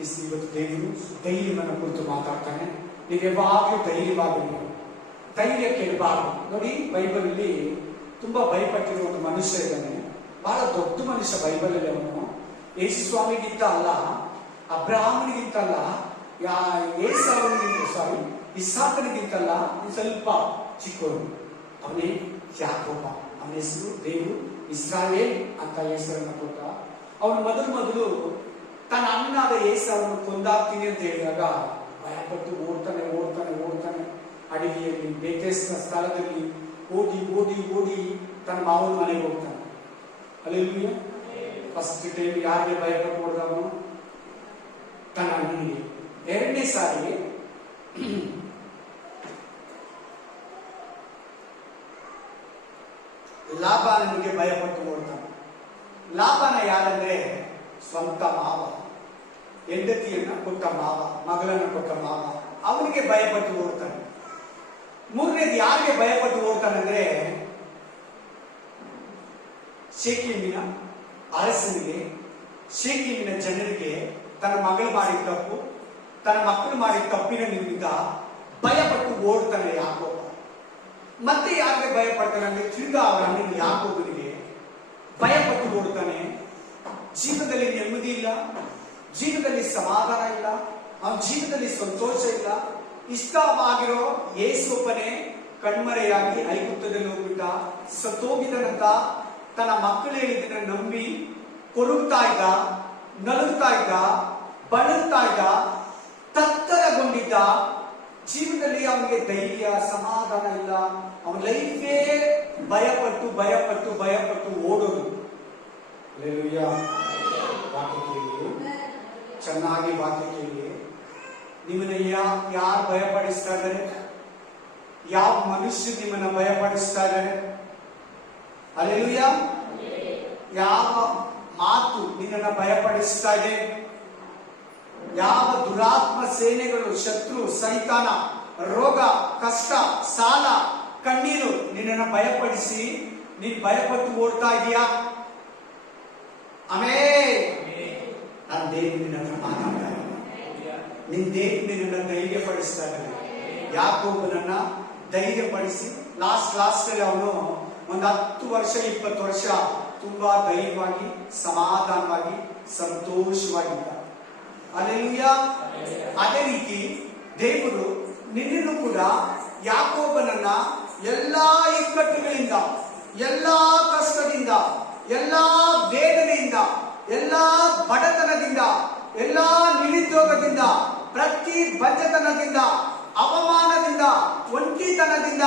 ಇವತ್ತು ದೇವರು ಧೈರ್ಯವನ್ನು ಕುರಿತು ಮಾತಾಡ್ತಾನೆ. ನೀವು ಯಾವಾಗಲೂ ಧೈರ್ಯವಾಗಿರಿ, ಧೈರ್ಯ ಕೆಡಬಾರದು. ನೋಡಿ, ಬೈಬಲಲ್ಲಿ ತುಂಬಾ ಭಯಪಟ್ಟಿರುವ ಒಂದು ಮನುಷ್ಯ ಇದ್ದಾನೆ, ಬಹಳ ದೊಡ್ಡ ಮನುಷ್ಯ ಬೈಬಲಲ್ಲಿ. ಅವನು ಯೇಸು ಸ್ವಾಮಿಗಿಂತ ಅಲ್ಲ, ಅಬ್ರಹಾಮನಿಗಿಂತ ಅಲ್ಲ, ಇಸಾಕನಿಗಿಂತಲ್ಲ, ಸ್ವಲ್ಪ ಚಿಕ್ಕವನು. ಅವನೇ ಯಾಕೋಬ. ಅವನ ಹೆಸರು ದೇವರು ಇಸ್ರಾಯೇಲ್ ಅಂತ ಹೆಸರನ್ನು ಕೊಟ್ಟ. ಅವನು ಮೊದಲು ತನ್ನ ಅಣ್ಣನಾದ ಏಸಾವನ್ನು ಕೊಂದಾಗ್ತೀನಿ ಅಂತ ಹೇಳಿದಾಗ ಭಯಪಟ್ಟು ಓಡ್ತಾನೆ. ಅಡಿಗೆಯಲ್ಲಿ ಬೇತೇಸ್ನ ಸ್ಥಳದಲ್ಲಿ ಓಡಿ ತನ್ನ ಮಾವನ ಮನೆಗೆ ಹೋಗ್ತಾನೆ. ಅಲ್ಲಿ ಫಸ್ಟ್ ಟೈಮ್ ಯಾರಿಗೆ ಭಯಪಟ್ಟು ಓಡ್ದವನು? ತನ್ನ ಅಣ್ಣನಿಗೆ. ಎರಡನೇ ಸಾರಿ ಲಾಬಾನನಿಗೆ ಭಯಪಟ್ಟು ಓಡ್ತಾನೆ. ಲಾಬಾನ ಯಾರಂದ್ರೆ ಸ್ವಂತ ಮಾವ, ಹೆಂಡತಿಯನ್ನ ಕೊಟ್ಟ ಮಾವ, ಮಗಳನ್ನು ಕೊಟ್ಟ ಮಾವ. ಅವನಿಗೆ ಭಯಪಟ್ಟು ಓಡ್ತಾನೆ. ಮೂರನೇದು ಯಾರಿಗೆ ಭಯಪಟ್ಟು ಓಡ್ತಾನಂದ್ರೆ ಶೇಖೇಮಿನ ಅರಸನಿಗೆ, ಶೇಖೇಮಿನ ಜನರಿಗೆ ತನ್ನ ಮಗಳು ಮಾಡಿದ ತಪ್ಪು, ತನ್ನ ಮಕ್ಕಳು ಮಾಡಿದ ತಪ್ಪಿನ ನಿಮಿತ್ತ ಭಯಪಟ್ಟು ಓಡ್ತಾನೆ ಯಾಕೋಬ. ಮತ್ತೆ ಯಾರಿಗೆ ಭಯಪಡ್ತಾನೆ ಅಂದ್ರೆ ತಿರ್ಗಾ ಅವರ ಅಣ್ಣನ ಯಾಕೋಬನಿಗೆ ಭಯಪಟ್ಟು ಓಡ್ತಾನೆ. ಜೀವನದಲ್ಲಿ ನೆಮ್ಮದಿ ಇಲ್ಲ, ಜೀವನದಲ್ಲಿ ಸಮಾಧಾನ ಇಲ್ಲ, ಅವನ ಜೀವನದಲ್ಲಿ ಸಂತೋಷ ಇಲ್ಲ. ಇಷ್ಟವಾಗಿರೋ ಯೇಸುವಪ್ಪನೇ ಕಣ್ಮರೆಯಾಗಿ ಐಗುಪ್ತದಲ್ಲಿ ಹೋಗ್ಬಿಟ್ಟ, ಸತ್ತೋಗಿದನಂತ ತನ್ನ ಮಕ್ಕಳು ಹೇಳಿದ್ದನ್ನ ನಂಬಿ ಕೊರಗ್ತಾ ಇದ್ದ, ನಲುಗ್ತಾ ಇದ್ದ, ಬಳಲ್ತಾ ಇದ್ದ, ತತ್ತರಗೊಂಡಿದ್ದ. ಜೀವನದಲ್ಲಿ ಅವನಿಗೆ ಧೈರ್ಯ ಸಮಾಧಾನ ಇಲ್ಲ. ಅವನ ಲೈಫೇ ಭಯಪಟ್ಟು ಓಡೋದು. ವಾಕ್ಯ ಕೇಳಿ, ಚೆನ್ನಾಗಿ ವಾಕ್ಯ ಕೇಳಿ. ನಿಮ್ಮನ್ನ ಯಾರು ಭಯಪಡಿಸ್ತಾ ಇದ್ದಾರೆ? ಯಾವ ಮನುಷ್ಯ ನಿಮ್ಮನ್ನ ಭಯಪಡಿಸ್ತಾ ಇದ್ದಾರೆ? ಹಲ್ಲೆಲೂಯಾ. ಯಾವ ಮಾತು ನಿನ್ನನ್ನ ಭಯಪಡಿಸ್ತಾ ಇದೆ? ಯಾವ ದುರಾತ್ಮ ಸೇನೆಗಳು, ಶತ್ರು, ಸೈತಾನ, ರೋಗ, ಕಷ್ಟ, ಸಾಲ, ಕಣ್ಣೀರು ನಿನ್ನನ್ನು ಭಯಪಡಿಸಿ ನೀನ್ ಭಯಪಟ್ಟು ಓಡ್ತಾ ಇದೀಯಾ? ನನ್ನ ದೇವರು ನಿನ್ನ ಹತ್ರ ಮಾತಾಡ್ತಾ ಇದ್ದಾನೆ. ನಿನ್ ದೇವರು ನಿನ್ನನ್ನು ಧೈರ್ಯಪಡಿಸ್ತಾ ಇದ್ದಾನೆ. ಯಾಕೋಬನನ್ನ ಧೈರ್ಯಪಡಿಸಿ ಲಾಸ್ಟ್ ಅಲ್ಲಿ ಅವನು ಒಂದು 10 ವರ್ಷ 20 ವರ್ಷ ತುಂಬಾ ಧೈರ್ಯವಾಗಿ, ಸಮಾಧಾನವಾಗಿ, ಸಂತೋಷವಾಗಿದ್ದ. ಹಲ್ಲೆಲೂಯಾ. ಅದೇ ರೀತಿ ದೇವರು ನಿನ್ನನ್ನು ಕೂಡ ಯಾಕೋಬನನ್ನ ಎಲ್ಲಾ ಇಕ್ಕಟ್ಟುಗಳಿಂದ, ಎಲ್ಲಾ ಕಷ್ಟದಿಂದ, ಎಲ್ಲಾ ವೇದನೆಯಿಂದ, ಎಲ್ಲಾ ಬಡತನದಿಂದ, ಎಲ್ಲಾ ನಿರುದ್ಯೋಗದಿಂದ, ಪ್ರತಿ ಬಂಜತನದಿಂದ, ಅವಮಾನದಿಂದ, ಒಂಟಿತನದಿಂದ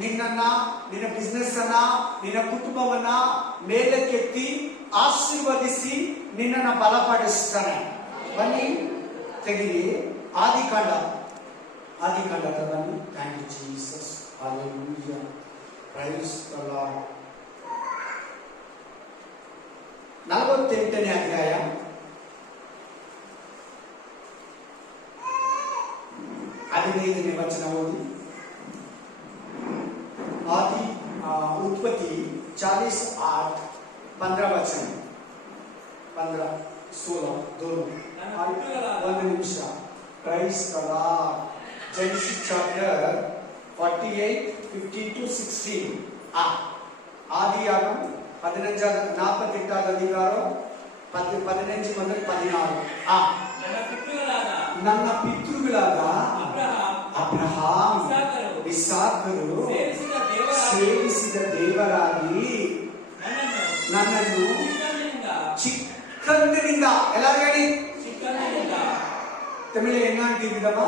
ನಿನ್ನನ್ನ, ನಿನ್ನ ಬಿಸ್ನೆಸ್ ಅನ್ನ, ನಿನ್ನ ಕುಟುಂಬವನ್ನ ಮೇಲಕ್ಕೆತ್ತಿ ಆಶೀರ್ವದಿಸಿ ನಿನ್ನನ್ನ ಬಲಪಡಿಸ್ತಾನೆ. ಬನ್ನಿ ತೆಗಿರಿ ಆದಿಕಾಂಡ ಬನ್ನಿ. Thank you Jesus. ಹಲ್ಲೆಲೂಯಾ. Praise the Lord. 48ನೇ ಅಧ್ಯಾಯ 15ನೇ ವಚನ ಓದಿ. ಆದಿ उत्पत्ति 40:8-15 वचन 15-16 दोनों. ಒಂದು ನಿಮಿಷ. Praise the lord. Genesis chapter 48:15-16. ಆದಿಯಾಗಮ 48వ అధికారం 15 ಮೊದಲು 16. ನನ್ನ ಪಿತೃಗಳಾದ ಅಬ್ರಹಾಂ, ಇಸಾಕರು ಸೇವಿಸಿದ ದೇವರಾಗಿ ನನ್ನನ್ನು ಚಿಕ್ಕಂದಿನಿಂದ, ಎಲ್ಲರೂ ಹೇಳಿ ತಮಿಳು ಹೆಂಗ ಅಂತಿದ್ದಮ್ಮ?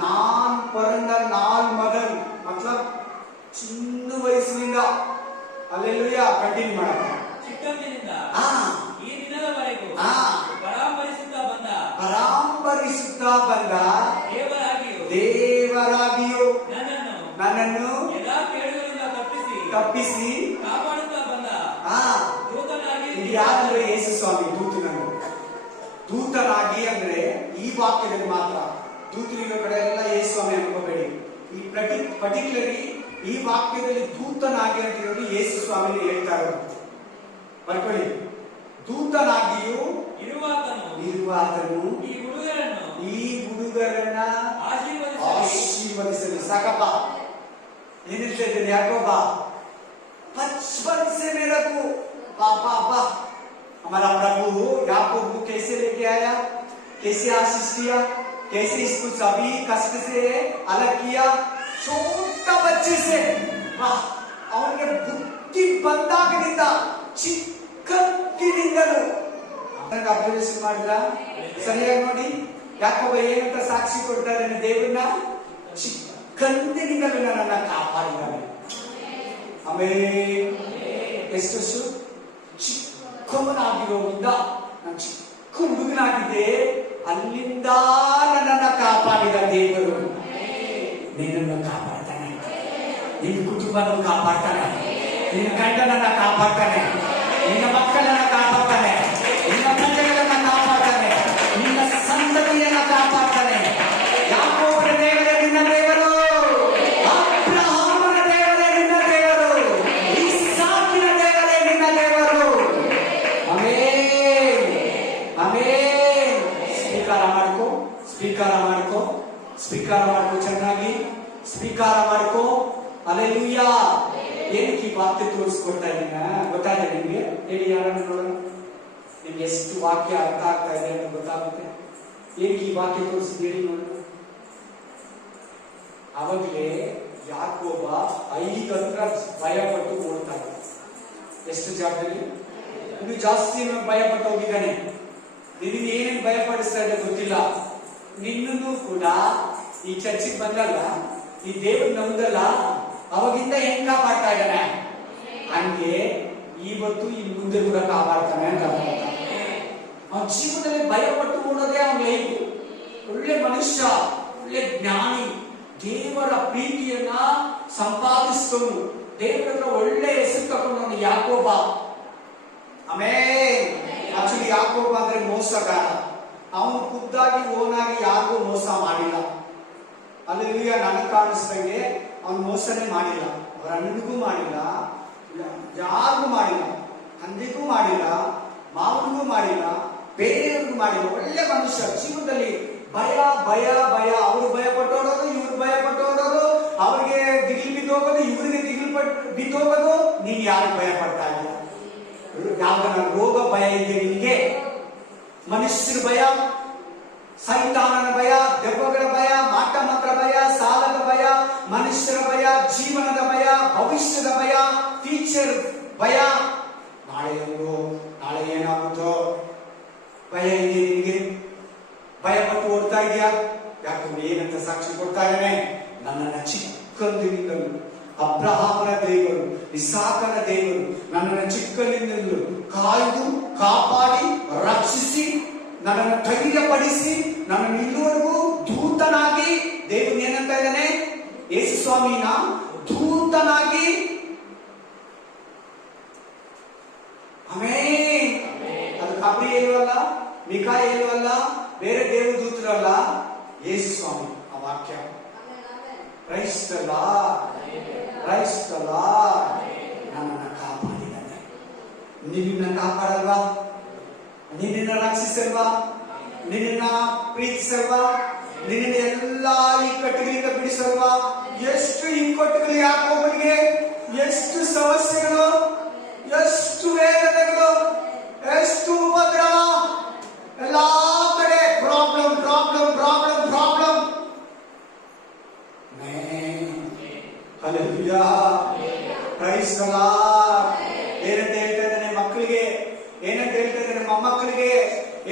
நான் பிறந்த நாள் முதல், मतलब ಚಿನ್ನ ವಯಸ್ಸಿನಿಂದ. ಹಲ್ಲೆಲೂಯಾ. ಕಂಟಿನ್ಯೂ ಮಾಡೋಣ. ಚಿಕ್ಕಂದಿನಿಂದ ಈ ದಿನದವರೆಗೂ ಪರಾಂಬರಿಸುತ್ತಾ ಬಂದ ದೇವರಾಗಿಯೂ ನನ್ನನ್ನು ತಪ್ಪಿಸಿ ಕಾಪಾಡುತ್ತಾ ಬಂದ ದೂತನಾಗಿ. ಯಾರಂದ್ರೆ ಯೇಸು ಸ್ವಾಮಿ ದೂತನಾಗಿ ಅಂದ್ರೆ ಈ ವಾಕ್ಯದಲ್ಲಿ ಮಾತ್ರ. ದೂತರಿರೋ ಕಡೆ ಎಲ್ಲ ಯೇಸು ಈ ಪರ್ಟಿಕ್ಯುಲರಿ ಈ ವಾಕ್ಯದಲ್ಲಿ ದೂತನಾಗಿ ಅಂತ ಹೇಳಿ ಯೇಸು ಸ್ವಾಮಿ ಹೇಳ್ತಾ ಇರೋದು. ಬರ್ಕೊಳ್ಳಿ, ದೂತನಾಗಿಯೂ ಇರುವಾತನು ಈ ಹುಡುಗರನ್ನ ಆಶೀರ್ವದಿಸಲಿ. ಸಾಕಪ್ಪ, ಏನ್ ಹೇಳ್ತಾ ಇದ್ದೇನೆ? ಯಾಕೋಬ 55 से मेरे को पापा हमारा प्रभु याकूब को कैसे लेके आया, कैसे आशीष किया, कैसे इसको सभी कष्ट से अलग किया, छोटा बच्चे से. ಅವನಿಗೆ ಬುದ್ಧಿ ಬಂದಾಗಲಿಂದ ಚಿಕ್ಕಂದಿನಿಂದಲೂ ಅಬ್ಸರ್ವೇಷನ್ ಮಾಡಿದ್ರ? ಸರಿಯಾಗಿ ನೋಡಿ, ಯಾಕೋಬ ಏನಂತ ಸಾಕ್ಷಿ ಕೊಡ್ತಾರೆ? ದೇವರನ್ನ ಚಿಕ್ಕಂದಿನಿಂದಲೂ ನನ್ನನ್ನ ಕಾಪಾಡಿದ್ದಾನೆ. ಆಮೇಲೆ ಎಷ್ಟು ಚಿಕ್ಕವನಾಗಿರೋದ್ರಿಂದ ನಾನು ಚಿಕ್ಕ ಹುಡುಗನಾಗಿದ್ದೆ, ಅಲ್ಲಿಂದ ನನ್ನನ್ನ ಕಾಪಾಡಿದ ದೇವರು ನಿನ್ನನ್ನು ಕಾಪಾಡ್ತಾನೆ, ನಿನ್ನ ಕುಟುಂಬವನ್ನು ಕಾಪಾಡ್ತಾನೆ, ನಿನ್ನ ಗಂಡನನ್ನ ಕಾಪಾಡ್ತಾನೆ, ನಿನ್ನ ಮಕ್ಕಳನ್ನ ಕಾಪಾಡ್ತಾನೆ, ನಿನ್ನ ಪ್ರಜೆಗಳನ್ನ ಕಾಪಾಡ್ತಾನೆ, ನಿನ್ನ ಸಂತತಿಯನ್ನ ಕಾಪಾಡ್ತಾನೆ. ಯಾಕೋಬನ ದೇವರೇ ನಿನ್ನ ದೇವರು, ಅಬ್ರಹಾಮನ ದೇವರೇ ನಿನ್ನ ದೇವರು, ಇಸಾಕನ ದೇವರೇ ನಿನ್ನ ದೇವರು. Amen, amen. ಸ್ವೀಕಾರ ಮಾಡ್ಕೋ, ಸ್ವೀಕಾರ ಮಾಡ್ಕೋ, ಸ್ವೀಕಾರ ಮಾಡ್ಕೋ, ಚೆನ್ನಾಗಿ ಸ್ವೀಕಾರ ಮಾಡ್ಕೋ. ಹಲ್ಲೆಲೂಯಾ. ಏನಕ್ಕೆ ಈ ವಾಕ್ಯ ತೋರಿಸ್ಕೊಡ್ತಾ ಇದ್ದೀನ ಗೊತ್ತಾಗಿದೆ ನಿಮ್ಗೆ? ಹೇಳಿ ಯಾರನ್ನ ನೋಡೋಣ, ನಿಮ್ಗೆ ಎಷ್ಟು ವಾಕ್ಯ ಅರ್ಥ ಆಗ್ತಾ ಇದೆ ಅಂತ ಗೊತ್ತಾಗುತ್ತೆ. ಏನಕ್ಕೆ ಈ ವಾಕ್ಯ ತೋರಿಸಿದ್ದು ಹೇಳಿ ನೋಡೋಣ. ಅವಾಗಲೇ ಯಾಕೋಬ 5 ಹತ್ರ ಭಯಪಟ್ಟು ಓಡ್ತಾ ಇದ್ದ. ಎಷ್ಟು ಜಾಗದಲ್ಲಿ? ಇನ್ನು ಜಾಸ್ತಿ ಭಯಪಟ್ಟು ಹೋಗಿದ್ದಾನೆ. ನಿನಗೆ ಏನೇನು ಭಯಪಡಿಸ್ತಾ ಇದೆ ಗೊತ್ತಿಲ್ಲ. ನಿನ್ನನ್ನು ಕೂಡ ಈ ಚರ್ಚಿಗೆ ಬಂದಲ್ಲ, ಈ ದೇವ್ರ ನಮ್ದಲ್ಲ, ಅವಾಗಿಂದ ಹೆಂಗ್ ಕಾಪಾಡ್ತಾ ಇದ್ದಾನೆ, ಹಂಗೆ ಇವತ್ತು ಇನ್ ಮುಂದೆ ಕೂಡ ಕಾಪಾಡ್ತಾನೆ ಅಂತ. ಅವನ ಜೀವನದಲ್ಲಿ ಭಯಪಟ್ಟು ಓಡೋದೇ ಅವನ ಲೈಫ್. ಒಳ್ಳೆ ಮನುಷ್ಯ, ಒಳ್ಳೆ ಜ್ಞಾನಿ, ದೇವರ ಪ್ರೀತಿಯನ್ನ ಸಂಪಾದಿಸಿದವನು, ದೇವರ ಹತ್ರ ಒಳ್ಳೆ ಹೆಸರು ತಗೊಂಡವನು ಯಾಕೋಬ. ಆಮೇಲೆ ಆಕ್ಚುಲಿ ಯಾಕೋಬ ಅಂದ್ರೆ ಮೋಸಗಾರ. ಅವನು ಖುದ್ದಾಗಿ ಓನಾಗಿ ಯಾರಿಗೂ ಮೋಸ ಮಾಡಿಲ್ಲ. ಅಲ್ಲಿ ನನಗೆ ಕಾಣಿಸ್ದಂಗೆ ಅವನು ಮೋಸನೇ ಮಾಡಿಲ್ಲ. ಅವರ ಅಣ್ಣನಿಗೂ ಮಾಡಿಲ್ಲ, ಯಾರಿಗೂ ಮಾಡಿಲ್ಲ, ತಂದೆಗೂ ಮಾಡಿಲ್ಲ, ಮಾವನಿಗೂ ಮಾಡಿಲ್ಲ, ಬೇರೆಯವ್ರಿಗೂ ಮಾಡಿಲ್ಲ. ಒಳ್ಳೆ ಮನುಷ್ಯ. ಜೀವನದಲ್ಲಿ ಭಯ ಭಯ ಭಯ, ಅವ್ರು ಭಯ ಪಟ್ಟೋಡೋದು, ಇವ್ರು ಭಯ ಪಟ್ಟೋಡೋದು, ಅವ್ರಿಗೆ ದಿಗಿಲ್ ಬಿದ್ದೋಗೋದು, ಇವ್ರಿಗೆ ದಿಗಿಲ್ ಬಿದ್ದೋಗೋದು. ನೀನ್ ಯಾರಿಗೆ ಭಯ ಪಡ್ತಾ ಇಲ್ಲ? ಯಾವ್ದನ್ನ ರೋಗ ಭಯ ಇದೆ ನಿನ್ಗೆ? ಮನುಷ್ಯರ ಭಯ, ಸೈತಾನನ ಭಯ, ದೆವ್ವಗಳ ಭಯ, ಮಾಟ ಮಂತ್ರ ಭಯ, ಸಾಲದ ಭಯ, ಮನುಷ್ಯರ ಭಯ, ಜೀವನದ ಭಯ, ಭವಿಷ್ಯದ ಭಯ, ಫ್ಯೂಚರ್ ಭಯ. ನಾಳೆ ಏನಾಗುತ್ತೋ ಭಯ ಇದೆ ನಿನಗೆ. ಭಯಪಟ್ಟು ಓಡ್ತಾ ಇದೆಯಾ? ಯಾಕಂದ್ರೆ ಏನಂತ ಸಾಕ್ಷಿ ಕೊಡ್ತಾ ಇದ್ದಾನೆ? ನನ್ನನ್ನ ಚಿಕ್ಕಂದಿನಿಂದಲೂ ಅಬ್ರಹಾಮನ ದೇವರು, ಇಸಾಕನ ದೇವರು ನನ್ನನ್ನು ಚಿಕ್ಕಂದಿನಿಂದಲೂ ಕಾಯ್ದು ಕಾಪಾಡಿ ರಕ್ಷಿಸಿ ನನ್ನನ್ನು ಧೈರ್ಯಪಡಿಸಿ ನನ್ನನ್ನು ಇಲ್ಲಿವರೆಗೂ ದೂತನಾಗಿ, ದೇವರು ಏನಂತ ಇದ್ದಾನೆ? ಯೇಸು ಸ್ವಾಮಿನ ದೂತನಾಗಿ. ಆಮೆನ್. ಅದು ಗಬ್ರಿಯೇಲ್ ಅಲ್ಲ, ಮಿಕಾಯೇಲ್ ಅಲ್ಲ, ಬೇರೆ ದೇವರು ದೂತರಲ್ಲ, ಯೇಸು ಸ್ವಾಮಿ. ಆ ವಾಕ್ಯ ಕ್ರೈಸ್ತಲ ನನ್ನನ್ನು ಕಾಪಾಡಿದ್ದಾನೆ. ನಿನ್ನ ಕಾಪಾಡಲ್ವಾ? ನಿನ್ನ ರಕ್ಷಿಸಲ್ವಾ? ನಿನ್ನ ಪ್ರೀತಿಸಲ್ವಾ? ನಿನ್ನ ಎಲ್ಲಾ ಇಕ್ಕಟ್ಟುಗಳಿಂದ ಬಿಡಿಸಲ್ವಾ? ಎಷ್ಟು ಇಕ್ಕಟ್ಟುಗಳು ಯಾಕೋಬನಿಗೆ, ಎಷ್ಟು ಸಮಸ್ಯೆಗಳು, ಎಷ್ಟು ವೇದನೆಗಳು, ಎಷ್ಟು ಉಪದ್ರವ, ಎಲ್ಲಾ ಕಡೆ problem problem problem problem. Hallelujah, praise the lord. ಏನಂತ ಹೇಳ್ತಾ ಇದ್ದಾನೆ ಮಕ್ಕಳಿಗೆ, ಏನಂತ ಹೇಳ್ತಾ ಇದ್ದಾನೆ ಮೊಮ್ಮಕ್ಕಳಿಗೆ,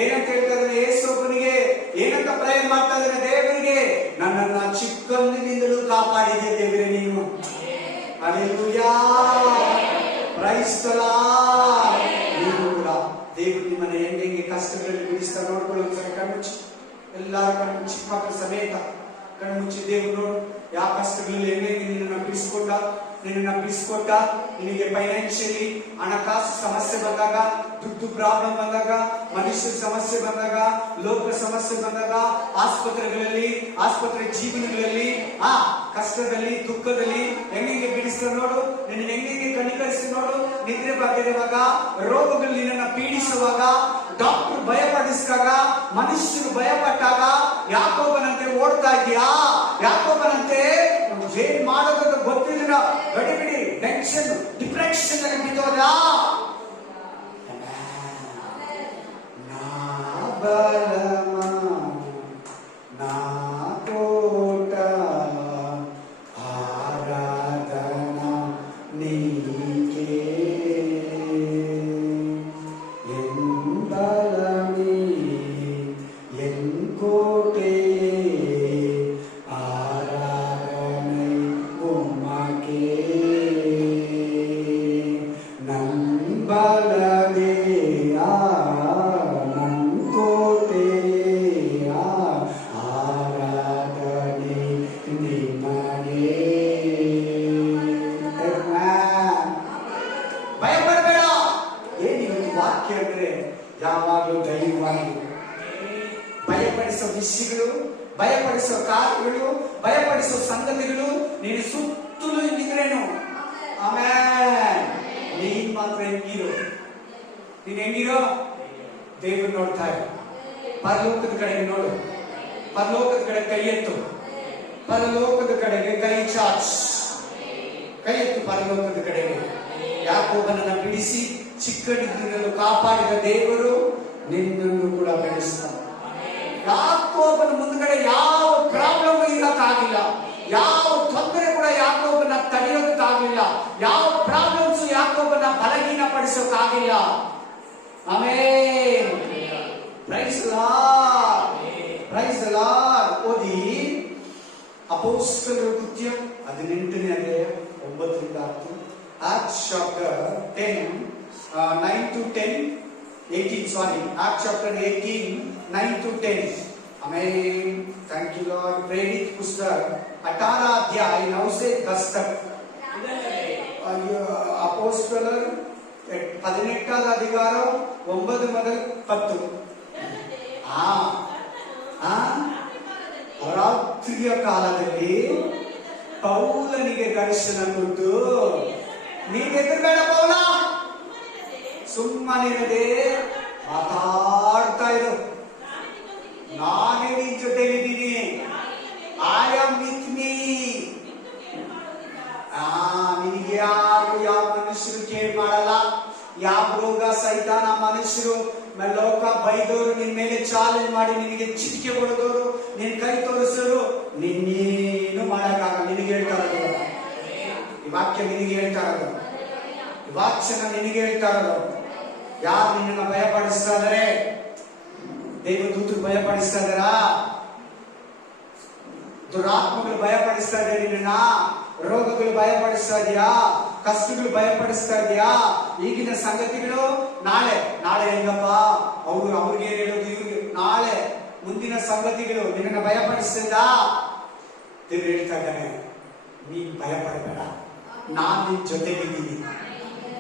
ಏನಂತ ಹೇಳ್ತಾ ಇದ್ದಾನೆ ಯೇಸೊಬ್ಬನಿಗೆ, ಏನಂತ ಪ್ರೇಯರ್ ಮಾಡ್ತಾ ಇದ್ದಾನೆ ದೇವರಿಗೆ? ನನ್ನನ್ನ ಚಿಕ್ಕಂದಿನಿಂದಲೂ ಕಾಪಾಡಿದೆ ದೇವರೇ ನೀನು. Hallelujah, praise the lord. ನೀವು ಕೂಡ ದೇವರು ನಿಮ್ಮನ್ನ ಹೆಂಗೆ ಕಷ್ಟಗಳಲ್ಲಿ ಬಿಡಿಸ್ತಾ ನೋಡ್ಕೊಳ್ಳಿ. ಒಂದ್ಸರಿ ಕಣ್ಮುಚ್ಚಿ, ಎಲ್ಲಾರು ಕಣ್ಮುಚ್ಚಿ, ಮಕ್ಕಳ ಸಮೇತ ಕಣ್ಮುಚ್ಚಿ ದೇವರು ನೋಡು ಯಾವ ಕಷ್ಟಗಳಲ್ಲಿ ಹೆಂಗೆ ನಿನ್ನನ್ನು ಬಿಡಿಸ್ಕೊಟ್ಟ. ನಿನಗೆ ಫೈನಾನ್ಷಿಯಲಿ ಹಣಕಾಸು ಸಮಸ್ಯೆ ಬಂದಾಗ, ದುಡ್ಡು ಪ್ರಾಬ್ಲಮ್ ಬಂದಾಗ, ಮನುಷ್ಯರ ಸಮಸ್ಯೆ ಬಂದಾಗ, ಲೋಕ ಸಮಸ್ಯೆ ಬಂದಾಗ, ಆಸ್ಪತ್ರೆ ಜೀವನಗಳಲ್ಲಿ ಆ ಕಷ್ಟದಲ್ಲಿ ದುಃಖದಲ್ಲಿ ಹೆಂಗೆ ಬಿಡಿಸ್ತ ನೋಡು, ನಿನ್ನ ಹೆಂಗೆ ಕನಿಕರಿಸಿ ನೋಡು. ನಿದ್ರೆ ಬಾಗಿರುವಾಗ, ರೋಗಗಳು ನಿನ್ನನ್ನು ಪೀಡಿಸುವಾಗ, ಡಾಕ್ಟರ್ ಭಯಪಡಿಸಿದಾಗ, ಮನುಷ್ಯರು ಭಯಪಟ್ಟಾಗ ಯಾಕೋಬನಂತೆ ಓಡ್ತಾ ಇದೀಯಾ? ಯಾಕೋಬನಂತೆ ಏನ್ ಮಾಡೋದಂತ ಗೊತ್ತಿಲ್ಲ, ಗಡಿಬಿಡಿ ಟೆನ್ಷನ್ ಡಿಪ್ರೆಷನ್ ಅಲ್ಲಿ ಬಿದ್ದೋದ. ನಾ ಬಲಮ ನಾ ಕೋಟ ಆರಾಧನಾ ನೀಕೆ ಎಂಬಲಮಿ ಎನ್ ಕೋಟೆ ಆರಾಧನೆ ಉಮ್ಮಕೆ ನಂಬಲದೆ ನಂಕೋಟೆ ಆರಾಧನೆ ನಿಮಗೆ. ಭಯಪಡಬೇಡ. ಏನಿವತ್ತು ವಾಕ್ಯ ಅಂದ್ರೆ ಯಾವಾಗಲೂ ಧೈರ್ಯವಾಗಿ ಭಯಪಡಿಸೋ ವಿಷಯಗಳು, ಭಯಪಡಿಸೋ ಕಾರ್ಯಗಳು, ಭಯಪಡಿಸೋ ಸಂಗತಿಗಳು ನೀನು ಸುತ್ತಲೂ ಇದ್ರೇನು ಆಮೇಲೆ ನೀನ್ ಮಾತ್ರ ಹೆಂಗಿರೋ. ನೀನ್ ಹೆಂಗಿರೋ ದೇವರು ನೋಡ್ತಾ ಇರು. ಪರಲೋಕದ ಕಡೆಗೆ ನೋಡು, ಪರಲೋಕದ ಕಡೆ ಕೈ ಎತ್ತು, ಪರಲೋಕದ ಕಡೆಗೆ ಕೈ ಚಾಚ್, ಕೈ ಎತ್ತು ಪರಲೋಕದ ಕಡೆಗೆ. ಯಾಕೋಬನನ್ನ ಬಿಡಿಸಿ ಚಿಕ್ಕಡಿದ್ರಲ್ಲೂ ಕಾಪಾಡಿದ ದೇವರು ನಿನ್ನನ್ನು ಕೂಡ ಬೆಳೆಸ್ತಾನೆ. ಯಾಕೋಬನ ಮುಂದ್ಗಡೆ ಯಾವ ಪ್ರಾಬ್ಲಮ್ ಇರಕ್ಕಾಗಿಲ್ಲ, ಯಾವ ತೊಂದರೆ ಕೂಡ ಯಾಕೋಬನ ತಡೆಯೋದಕ್ಕಾಗಿಲ್ಲ, ಯಾವ ಪ್ರಾಬ್ಲಮ್ಸ್ ಯಾಕೋಬನ ಬಲಹೀನ ಪಡಿಸೋಕ್ಕಾಗಿಲ್ಲ. ಆಮೆನ್. Praise the Lord, praise the Lord. ಓದಿ ಅಪೊಸ್ತಲರ ಕೃತ್ಯ 18ನೇ ಅಧ್ಯಾಯ 9-10. Acts chapter 10 9-10 18 sorry Acts chapter 18 9-10. Amen. Thank you Lord. प्रेरित पुस्तक 18 अध्याय 9 से 10 तक. ಅಪೊಸ್ತಲರ 18వ అధికారం 9 ಮೊದಲು 10. ರಾತ್ರಿಯ ಕಾಲದಲ್ಲಿ ಪೌಲನಿಗೆ ದರ್ಶನ ಕೊಟ್ಟು, ನೀನ್ ಹೆದರ್ಬೇಡ ಪೌಲ, ಸುಮ್ಮನಿರದೆ ಮಾತಾಡ್ತಾ ಇರು, ನಾನೇ ನಿನ್ ಜೊತೆಲಿದ್ದೀನಿ, ಐ ಆಮ್ ವಿತ್ ಮೀ. ನಿನಗೆ ಯಾರು ಯಾವ ಮನುಷ್ಯರು ಕೇರ್ ಮಾಡಲ್ಲ, ಯಾವ ರೋಗ ಸೈತಾನ ಮನುಷ್ಯರು ಲೋಕ ಬೈದವರು ನಿನ್ ಮೇಲೆ ಚಾಲೆಂಜ್ ಮಾಡಿ ನಿನಗೆ ಚಿಟಿಕೆ ಹೊಡೆದವರು, ನಿನ್ ಕೈ ತೋರಿಸೋರು ನಿನ್ನೇನು ಮಾಡಕ್ಕಾಗಲ್ಲ. ನಿನಗೆ ಹೇಳ್ತಾ ಇರೋದು ಈ ವಾಕ್ಯ, ನಿನಗೆ ಹೇಳ್ತಾ ಇರೋದು ಈ ವಾಕ್ಯನ ನಿನಗೆ ಹೇಳ್ತಾ ಇರೋದು. ಯಾರು ನಿನ್ನನ್ನು ಭಯಪಡಿಸ್ತಾ ಇದಾರೆ? ದೇವದೂತರು ಭಯಪಡಿಸ್ತಾ ಇದಾರಾ? ದುರಾತ್ಮಗಳು ಭಯಪಡಿಸ್ತಾ ಇದ್ದಾರೆ ನಿನ್ನ? ರೋಗಗಳು ಭಯಪಡಿಸ್ತಾ ಇದೆಯಾ? ಕಷ್ಟಗಳು ಭಯಪಡಿಸ್ತಾ ಇದೆಯಾ? ಈಗಿನ ಸಂಗತಿಗಳು ನಾಳೆ ಹೆಂಗಪ್ಪ, ಅವ್ರಿಗೆ ಏನ್ ಹೇಳೋದು, ಇವ್ರಿಗೆ ನಾಳೆ ಮುಂದಿನ ಸಂಗತಿಗಳು ನಿನ್ನನ್ನು ಭಯಪಡಿಸ್ತಾ ದೇವ್ರು ಹೇಳ್ತಾ ಇದ್ದಾನೆ, ನೀನ್ ಭಯಪಡಬೇಡ, ನಾನ್ ನಿನ್ ಜೊತೆಗಿದ್ದೀನಿ,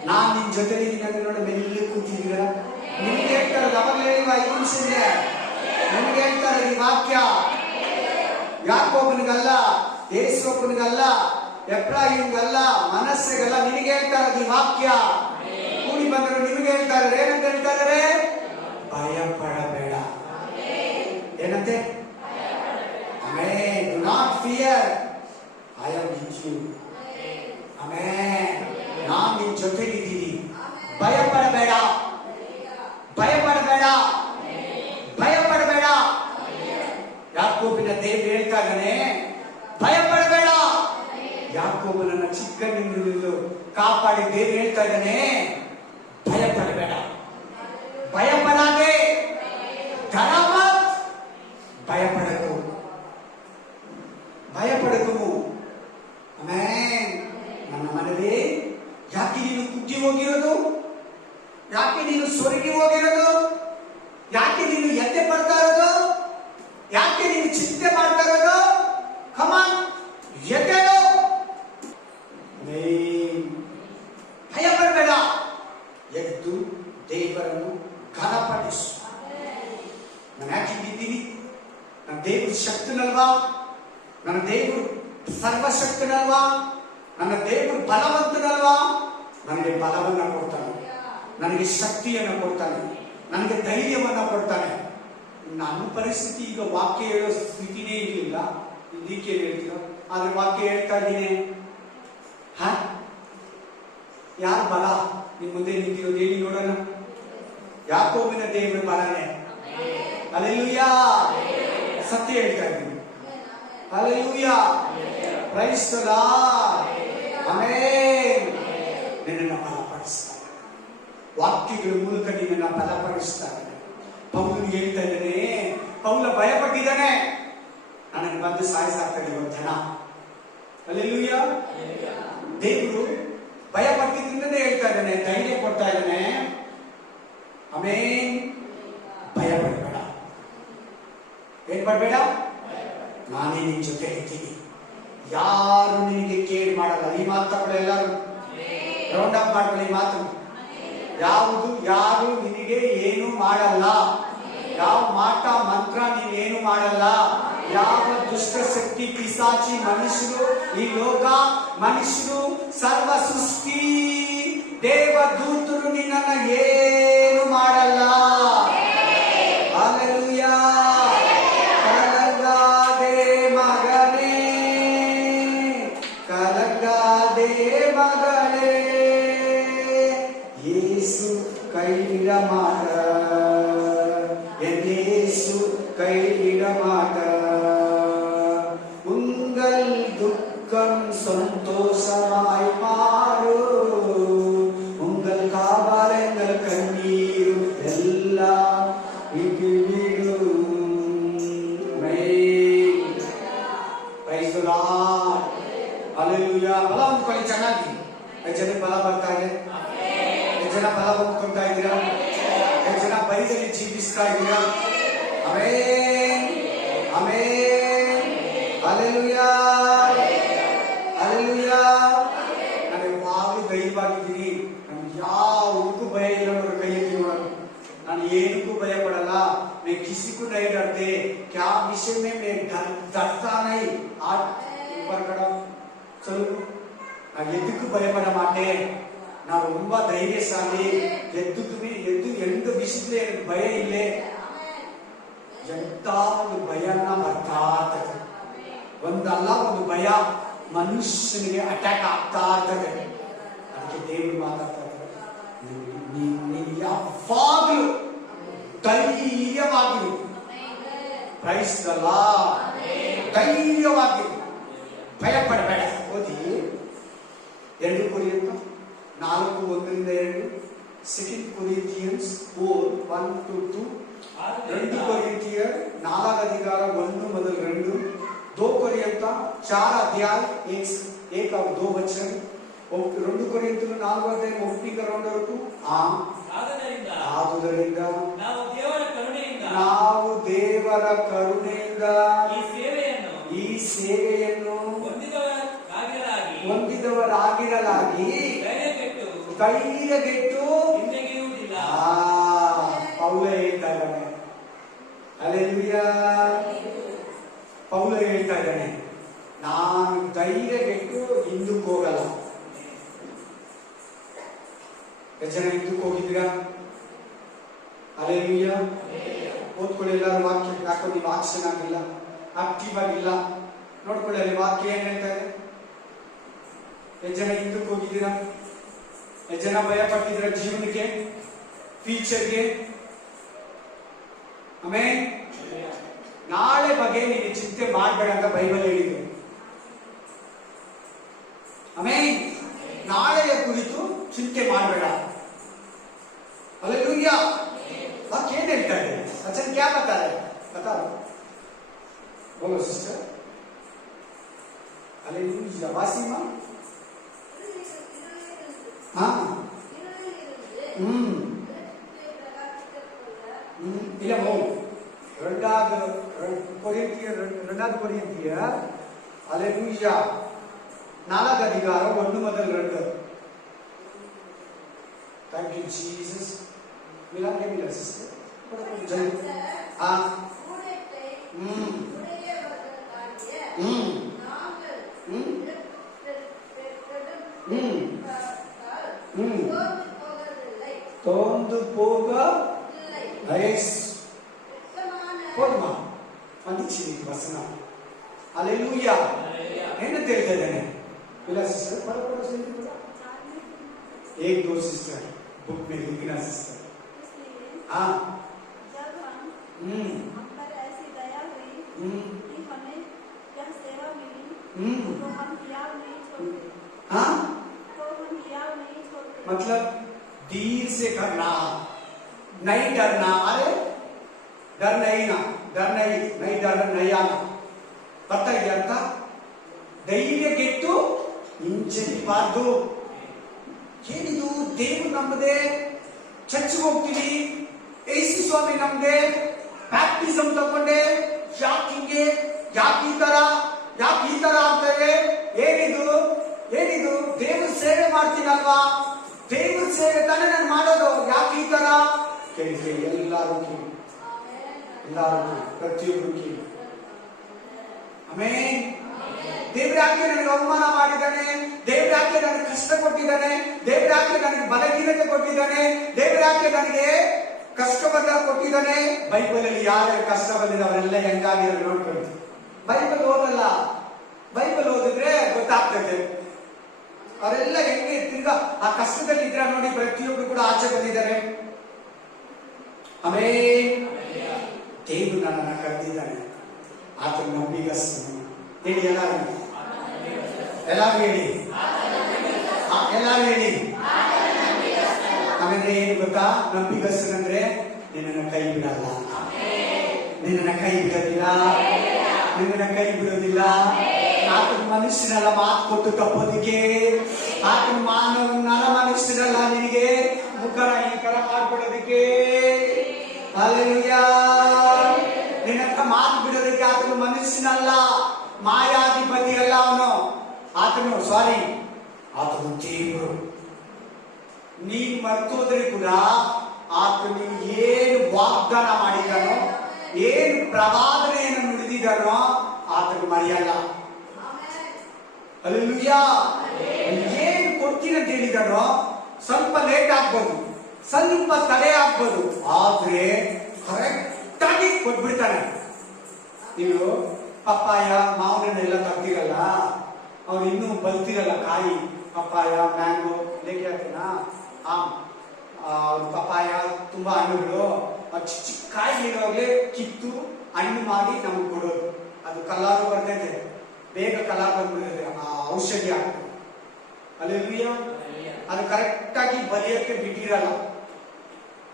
ನಾನ್ ನಿನ್ ಜೊತೆಗಿದ್ದೀನಿ ಅಂತ. ನೋಡಿ ಮೆಲ್ಲಿ ಕೂತಿದ್ದೀರ, ನಿಮ್ಗೆ ಹೇಳ್ತಾ ಇರೋದು ಅವಾಗಲೇ 5 ನಿಮಿಷ ಇದೆ, ನಿಮ್ಗೆ ಹೇಳ್ತಾ ಇರೋದು ಈ ವಾಕ್ಯ. ಯಾಕೋಬನಿಗಲ್ಲ, ಯೇಸೋಪನಿಗಲ್ಲ, ಎಫ್ರಾಯೀಮ್ಗಲ್ಲ, ಮನಸ್ಸೆಗಲ್ಲ, ನಿನಗೆ ಹೇಳ್ತಾ ಇರೋದು ಈ ವಾಕ್ಯ. ಕೂಡಿ ಬಂದರು ನಿಮಗೆ ಹೇಳ್ತಾ ಇದ್ದಾರೆ, ಏನಂತ ಹೇಳ್ತಾ ಇದ್ದಾರೆ? ಭಯಪಡಬೇಡ. ಏನಂತೆ? Amen. Do not fear, I am with you. Amen. ನಾನು ನಿನ್ನ ಜೊತೆಗಿದ್ದೀನಿ, ಭಯಪಡಬೇಡ, ಭಯಪಡಬೇಡ, ಭಯಪಡಬೇಡ. ಯಾಕೋಬನ ದೇವ್ರು ಹೇಳ್ತಾ ಇದ್ದಾನೆ, ಭಯಪಡಬೇಡ. ಯಾಕೋಬನನ್ನ ಚಿಕ್ಕಂದಿನಿಂದಲೂ ಕಾಪಾಡಿ ದೇವ್ರು ಹೇಳ್ತಾ ಇದ್ದಾನೆ, ಭಯಪಡಬೇಡ, ಭಯಪಡಾಗೆ ಧನಮತ್, ಭಯಪಡಕು, ಭಯಪಡಕು. ಆಮೆನ್. ನನ್ನ ಮನವೇ, ಯಾಕೆ ನೀನು ಕುಗ್ಗಿ ಹೋಗಿರೋದು? ಯಾಕೆ ನೀನು ಸೊರಗಿ ಹೋಗಿರೋದು? ಯಾಕೆ ನೀನು ಎತ್ತೆ ಪಡ್ತಾ ಇರೋದು? ಯಾಕೆ ನೀನು ಚಿಂತೆ ಮಾಡ್ತಾ ಇರೋದು? ಕಮಾನ್, ಎದ್ದೇಳು, ಭಯಪಡಬೇಡ. ಎದ್ದು ದೇವರನ್ನು ಘನಪಡಿಸು. ನಾನು ಯಾಕೆ ಇದ್ದೀನಿ? ನನ್ನ ದೇವರು ಶಕ್ತನಲ್ವಾ? ನನ್ನ ದೇವರು ಸರ್ವಶಕ್ತನಲ್ವಾ, ನನ್ನ ದೇವರು ಬಲವಂತನಲ್ವಾ, ನನಗೆ ಬಲವನ್ನ ಕೊಡ್ತಾನೆ, ನನಗೆ ಶಕ್ತಿಯನ್ನು ಕೊಡ್ತಾನೆ, ನನಗೆ ಧೈರ್ಯವನ್ನ ಕೊಡ್ತಾನೆ. ನನ್ನ ಪರಿಸ್ಥಿತಿ ಈಗ ವಾಕ್ಯ ಹೇಳೋ ಸ್ಥಿತಿನೇ ಇರಲಿಲ್ಲ, ಇದಕ್ಕೆ ಹೇಳ್ತೀರ, ಆದ್ರೆ ವಾಕ್ಯ ಹೇಳ್ತಾ ಇದ್ದೀನಿ. ಯಾರು ಬಲ ನಿಮ್ ಮುಂದೆ ನಿಂತಿರೋದು ಹೇಳಿ ನೋಡೋಣ. ಯಾಕೋಬಿನ ದೇವರ ಬಲನೇ. ಹಲ್ಲೆಲೂಯಾ, ಸತ್ಯ ಹೇಳ್ತಾ ಇದ್ದೀನಿ. Hallelujah, praise the lord, amen. ನಿನ್ನನ್ನು ಬಲಪಡಿಸ್ತಾನೆ, ವಾಕ್ಯಗಳ ಮೂಲಕ ನಿನ್ನನ್ನು ಬಲಪಡಿಸ್ತಾನೆ. ಪೌಲನು ಹೇಳ್ತಾ ಇದ್ದಾನೆ, ಪೌಲ ಭಯಪಟ್ಟಿದ್ದಾನೆ, ನನಗೆ ಬಂದು ಸಾಯಿಸಾಗ್ತದೆ ಒಂದು ಜನ. ಹಲ್ಲೆಲೂಯಾ, ದೇವರು ಭಯಪಟ್ಟಿದ್ರಿಂದಲೇ ಹೇಳ್ತಾ ಇದ್ದಾನೆ, ಧೈರ್ಯ ಕೊಡ್ತಾ ಇದ್ದಾನೆ. ಆಮೆನ್. ಭಯ ಪಡಬೇಡ, ಏನ್ ಪಡಬೇಡ, ನಾನೇ ನಿನ್ ಜೊತೆ ಇದ್ದೀನಿ, ಯಾರು ನಿನಗೆ ಕೇರ್ ಮಾಡಲ್ಲ. ಈ ಮಾತುಗಳು ಎಲ್ಲರೂ ರೌಂಡ್ ಅಪ್ ಮಾಡ್ಕೊಳ್ಳಿ. ಈ ಮಾತು ಯಾರು ನಿನಗೆ ಏನು ಮಾಡಲ್ಲ, ಯಾವ ಮಾಟ ಮಂತ್ರ ನೀನೇನು ಮಾಡಲ್ಲ, ಯಾವ ದುಷ್ಟ ಶಕ್ತಿ ಪಿಸಾಚಿ ಮನುಷ್ಯರು, ಈ ಲೋಕ ಮನುಷ್ಯರು, ಸರ್ವ ಸೃಷ್ಟಿ ದೇವದೂತರು ನಿನ್ನನ್ನು ಏನು ಮಾಡಲ್ಲ. ಹಲ್ಲೆಲೂಯಾ, ಕಲಗಾದೆ ಮಗನೇ, ಕಲಗಾದೆ ಮಗಳೇ, ಯೇಸು ಕೈಲಿಡ ಮಾಟ, ಯೇಸು ಕೈಲಿಡ ಮಾಟ. உங்கள் துக்கம் சந்தோஷமாய் மாறும், உங்கள் காவலங்கள் கண்ணீரும் எல்லாம் விடும். Praise the lord, hallelujah. ಬಲ ಹೊಂದ್ಕೊಳ್ಳಿ ಚೆನ್ನಾಗಿ. ಎಷ್ಟು ಜನ ಬಲ ಬರ್ತಾ ಇದೆ? ಎಷ್ಟು ಜನ ಬಲ ಹೊಂದ್ಕೊಳ್ತಾ ಇದ್ದೀರಾ? ಎಷ್ಟು ಜನ ಬೈದಲ್ಲಿ ಜೀವಿಸ್ತಾ ಇದ್ದೀರಾ? ಆಮೆನ್, ಆಮೆನ್, ಹಲ್ಲೆಲೂಯಾ, ಹಲ್ಲೆಲೂಯಾ. ನಾನು ಯಾವಾಗಲೂ ಧೈರ್ಯವಾಗಿದ್ದೀನಿ, ನಮ್ಗೆ ಯಾವುದಕ್ಕೂ ಭಯ ಇಲ್ಲ. ಅವರ ಕೈ ಎತ್ತಿ ನೋಡೋಣ. ನಾನು ಏನಕ್ಕೂ ಭಯ पड़ला, मैं किसी को नहीं डरते, क्या विषय में मैं डरता नहीं. आज ऊपर कड़ा चलो, ನಾನು ಎದಕ್ಕೂ ಭಯಪಡ ಮಾಟೆ, ನಾನು ரொம்ப ಧೈರ್ಯಶಾಲಿ, ಎದ್ದು ಎಂತ ವಿಷಯದಲ್ಲಿ எனக்கு ಭಯ ಇಲ್ಲೇ. ಎಂತ ಒಂದು ಭಯನ ಬರ್ತಾ ಇರ್ತದೆ, ಒಂದಲ್ಲ ಒಂದು ಭಯ ಮನುಷ್ಯನಿಗೆ ಅಟ್ಯಾಕ್ ಆಗ್ತಾ ಇರ್ತದೆ. ಅದಕ್ಕೆ ದೇವರು ಮಾತಾಡ್ತಾ ಇದ್ದಾರೆ, ನೀನು ಯಾವಾಗಲೂ ಧೈರ್ಯವಾಗಿರು. ಪ್ರೈಸ್ ದಿ ಲಾರ್ಡ್, ಧೈರ್ಯವಾಗಿರು, ಭಯ ಪಡಬೇಡ. ಓದಿ 2 ಕೊರಿಂಥ 4:1-2, 2 Corinthians 4:1-2, 2 ಕೊರಿಂಥಿಯರ್ 4:1-2, 2 ಕೊರಿಂಥ 4:1 और 2 वचन, 2 ಕೊರಿಂಥರು 4:1-2 ಆದುದರಿಂದ ನಾವು ದೇವರ ಕರುಣೆಯಿಂದ ಈ ಸೇವೆಯನ್ನು ಹೊಂದಿದವರಾಗಿರಲಾಗಿ ಧೈರ್ಯಗೆಟ್ಟು ಪೌಲ ಹೇಳ್ತಾ ಇದ್ದಾನೆ. ಹಲ್ಲೆಲೂಯಾ, ಪೌಲ ಹೇಳ್ತಾ ಇದ್ದಾನೆ, ನಾನು ಧೈರ್ಯಗೆಟ್ಟು ಹಿಂದಕ್ಕೆ ಹೋಗಲ್ಲ. ಎಷ್ಟು ಜನ ಹಿಂದಕ್ಕೆ ಹೋಗಿದ್ದೀರಾ? ಹಲ್ಲೆಲೂಯಾ. ಓದ್ಕೊಳ್ಳಿ ಎಲ್ಲರೂ ವಾಕ್ಯ. ಯಾಕೋ ನೀವು ಆಕ್ಷನ್ ಆಗಿಲ್ಲ, ಆಕ್ಟಿವ್ ಆಗಿಲ್ಲ. ನೋಡ್ಕೊಳ್ಳಿ ಅಲ್ಲಿ ವಾಕ್ಯ ಏನ್ ಹೇಳ್ತಾರೆ. ಎಷ್ಟು ಜನ ಹಿಂದಕ್ಕೆ ಹೋಗಿದ್ದೀರಾ? ಎಷ್ಟು ಜನ ಭಯ ಪಟ್ಟಿದ್ದೀರಾ ಜೀವನಕ್ಕೆ, ಫ್ಯೂಚರ್ಗೆ? ಆಮೇಲೆ ನಾಳೆ ಬಗ್ಗೆ ನೀನು ಚಿಂತೆ ಮಾಡಬೇಡ ಅಂತ ಬೈಬಲ್ ಹೇಳಿದೆ. ಆಮೇಲೆ ನಾಳೆಯ ಕುರಿತು ಚಿಂತೆ ಮಾಡಬೇಡ. ಹಲ್ಲೆಲೂಯಾ. वाक्य ಏನ್ ಹೇಳ್ತಾ ಇದೆ? वचन क्या बता रहे हैं? बता दो, बोलो सिस्टर. हालेलुया. वासीमा हाँ ಇಲ್ಲ ಹೋಗು. 2 ಕೊರಿಂಥಿಯರ್ ಹಲ್ಲೆಲೂಯಾ 4:1-2. Thank you Jesus. मिला क्या मिला सिस्टर? जय. हाँ. ம் ம் தோந்து போக நைஸ் போதுமா வந்துச்சு வசனம் அல்லேலூயா என்ன தெரியுது ಇಲ್ಲ ಸಿಸ್ಟರ್ ಪರಪರ ಸೇರಿಲ್ಲ एक दो सिस्टर बुक में लिखना सिस्टर हाँ हम पर ऐसी दया हुई कि हमें यह सेवा मिली तो हम हियाव नहीं छोड़ते हाँ तो हम हियाव नहीं छोड़ते मतलब धीर से करना नहीं डरना अरे डर नहीं ना डर नहीं डर नहीं आना पता है अर्थ ಧೈರ್ಯ ಗೆಟ್ಟು ಹಿಂಜರಿಬಾರ್ದು ಏನಿದು ದೇವರು ನಮ್ಮದೇ ಚರ್ಚ್ಗೆ ಹೋಗ್ತೀವಿ ಯೇಸು ಸ್ವಾಮಿ ನಮ್ದೆ ಬ್ಯಾಪ್ಟಿಸಮ್ ತಗೊಂಡೆ ಯಾಕೆ ಹಿಂಗೆ ಯಾಕೆ ಈ ತರ ಆಗ್ತದೆ ಏನಿದು ದೇವ್ರ ಸೇವೆ ಮಾಡ್ತೀನಲ್ವಾ ದೇವ್ರ ಸೇವೆ ತಾನೇ ನಾನು ಮಾಡೋದು ಯಾಕೆ ಈ ತರ ಕೇಳಿ ಎಲ್ಲರೂ ಪ್ರತಿಯೊಬ್ಬರು ಕೇಳಿ ಆಮೇನ್ ದೇವ್ರ ಯಾಕೆ ನನಗೆ ಅವಮಾನ ಮಾಡಿದ್ದಾನೆ ದೇವ್ರ ಯಾಕೆ ನನಗೆ ಕಷ್ಟ ಕೊಟ್ಟಿದ್ದಾನೆ ದೇವ್ರ ಯಾಕೆ ನನಗೆ ಬಲಹೀನತೆ ಕೊಟ್ಟಿದ್ದಾನೆ ದೇವ್ರ ಯಾಕೆ ನನಗೆ ಕಷ್ಟ ಬಂದ ಕೊಟ್ಟಿದ್ದಾನೆ ಬೈಬಲ್ ಅಲ್ಲಿ ಯಾರ್ಯಾರು ಕಷ್ಟ ಬಂದಿದೆ ಅವರೆಲ್ಲ ಹೆಂಗಾಗಿರೋ ನೋಡ್ಕೊಳ್ಳಿ ಬೈಬಲ್ ಓದಲ್ಲ ಬೈಬಲ್ ಓದಿದ್ರೆ ಗೊತ್ತಾಗ್ತದೆ ಅವರೆಲ್ಲ ಹೆಂಗೆ ತಿರ್ಗಾ ಆ ಕಷ್ಟದಲ್ಲಿ ಇದ್ರ ನೋಡಿ ಪ್ರತಿಯೊಬ್ಬರು ಕೂಡ ಆಚೆ ಬಂದಿದ್ದಾರೆ ಆಮೇಲೆ ದೇವ್ರು ನನ್ನನ್ನು ಕರೆದಿದ್ದಾನೆ ಆತನ ನಂಬಿಗಸ್ತನು ಹೇಳಿ ಎಲ್ಲರೂ ಹೇಳಿ ಆಮೇಲೆ ಏನು ಗೊತ್ತಾ ನಂಬಿಗಸ್ತನಂದ್ರೆ ನಿನ್ನನ್ನು ಕೈ ಬಿಡಲ್ಲ ನಿನ್ನನ್ನು ಕೈ ಬಿಡೋದಿಲ್ಲ ಆತನ ಮನುಷ್ಯನೆಲ್ಲ ಮಾತು ಕೊಟ್ಟು ತಪ್ಪೋದಿಕ್ಕೆ ಆತನ ಮಾನವನಲ್ಲ ಮನುಷ್ಯನಲ್ಲ ನಿನಗೆ ಮುಖರ ಈ ತರ ಮಾಡ್ಬಿಡೋದಿಕ್ಕೆ ಹಲ್ಲೆಲೂಯಾ ನಿನ್ನ ಹತ್ರ ಮಾತು ಬಿಡೋದಕ್ಕೆ ಆತನು ಮನುಷ್ಯನಲ್ಲ ಮಾಯಾಧಿಪತಿ ಅಲ್ಲ ಆತನು ದೇವರು ನೀನ್ ಮರ್ತೋದ್ರೆ ಕೂಡ ಆತನು ಏನು ವಾಗ್ದಾನ ಮಾಡಿದಾನೋ ಏನು ಪ್ರವಾದನೆಯನ್ನು ನುಡಿದಿದ್ದಾನೋ ಆತನು ಮರೆಯಲ್ಲ ಹಲ್ಲೆಲೂಯಾ ಏನು ಕೊಡ್ತೀನಿ ಅಂತ ಹೇಳಿದಾನೋ ಸ್ವಲ್ಪ ಲೇಟ್ ಆಗ್ಬೋದು ಸ್ವಲ್ಪ ತಡೆ ಆಗ್ಬೋದು ಆದ್ರೆ ಕರೆಕ್ಟ್ ಆಗಿ ಕೊಟ್ಬಿಡ್ತಾನೆ ನೀವು ಪಪ್ಪಾಯ ಮಾವನನ್ನೆಲ್ಲ ತರ್ತಿರಲ್ಲ ಅವ್ರು ಇನ್ನೂ ಬಲ್ತಿರಲ್ಲ ಕಾಯಿ ಪಪ್ಪಾಯ ಮ್ಯಾಂಗೋ ಲೇಕೆ ಹಾಕ್ತೀನಾ ಪಪ್ಪಾಯ ತುಂಬಾ ಹಣ್ಣುಗಳು ಚಿಕ್ಕ ಚಿಕ್ಕ ಕಾಯಿ ಇರೋವಾಗಲೇ ಕಿತ್ತು ಹಣ್ಣು ಮಾಡಿ ನಮ್ಗೆ ಕೊಡೋದು ಅದು ಕಲರ್ ಬರ್ತೈತೆ ಬೇಗ ಕಲರ್ ಬಂದ್ಬಿಡ್ತೈತೆ ಆ ಔಷಧಿ ಆಗ್ತದೆ ಅಲ್ಲೆಲ್ಲೂಯ ಅದು ಕರೆಕ್ಟ್ ಆಗಿ ಬಲಿಯಕ್ಕೆ ಬಿಟ್ಟಿರಲ್ಲ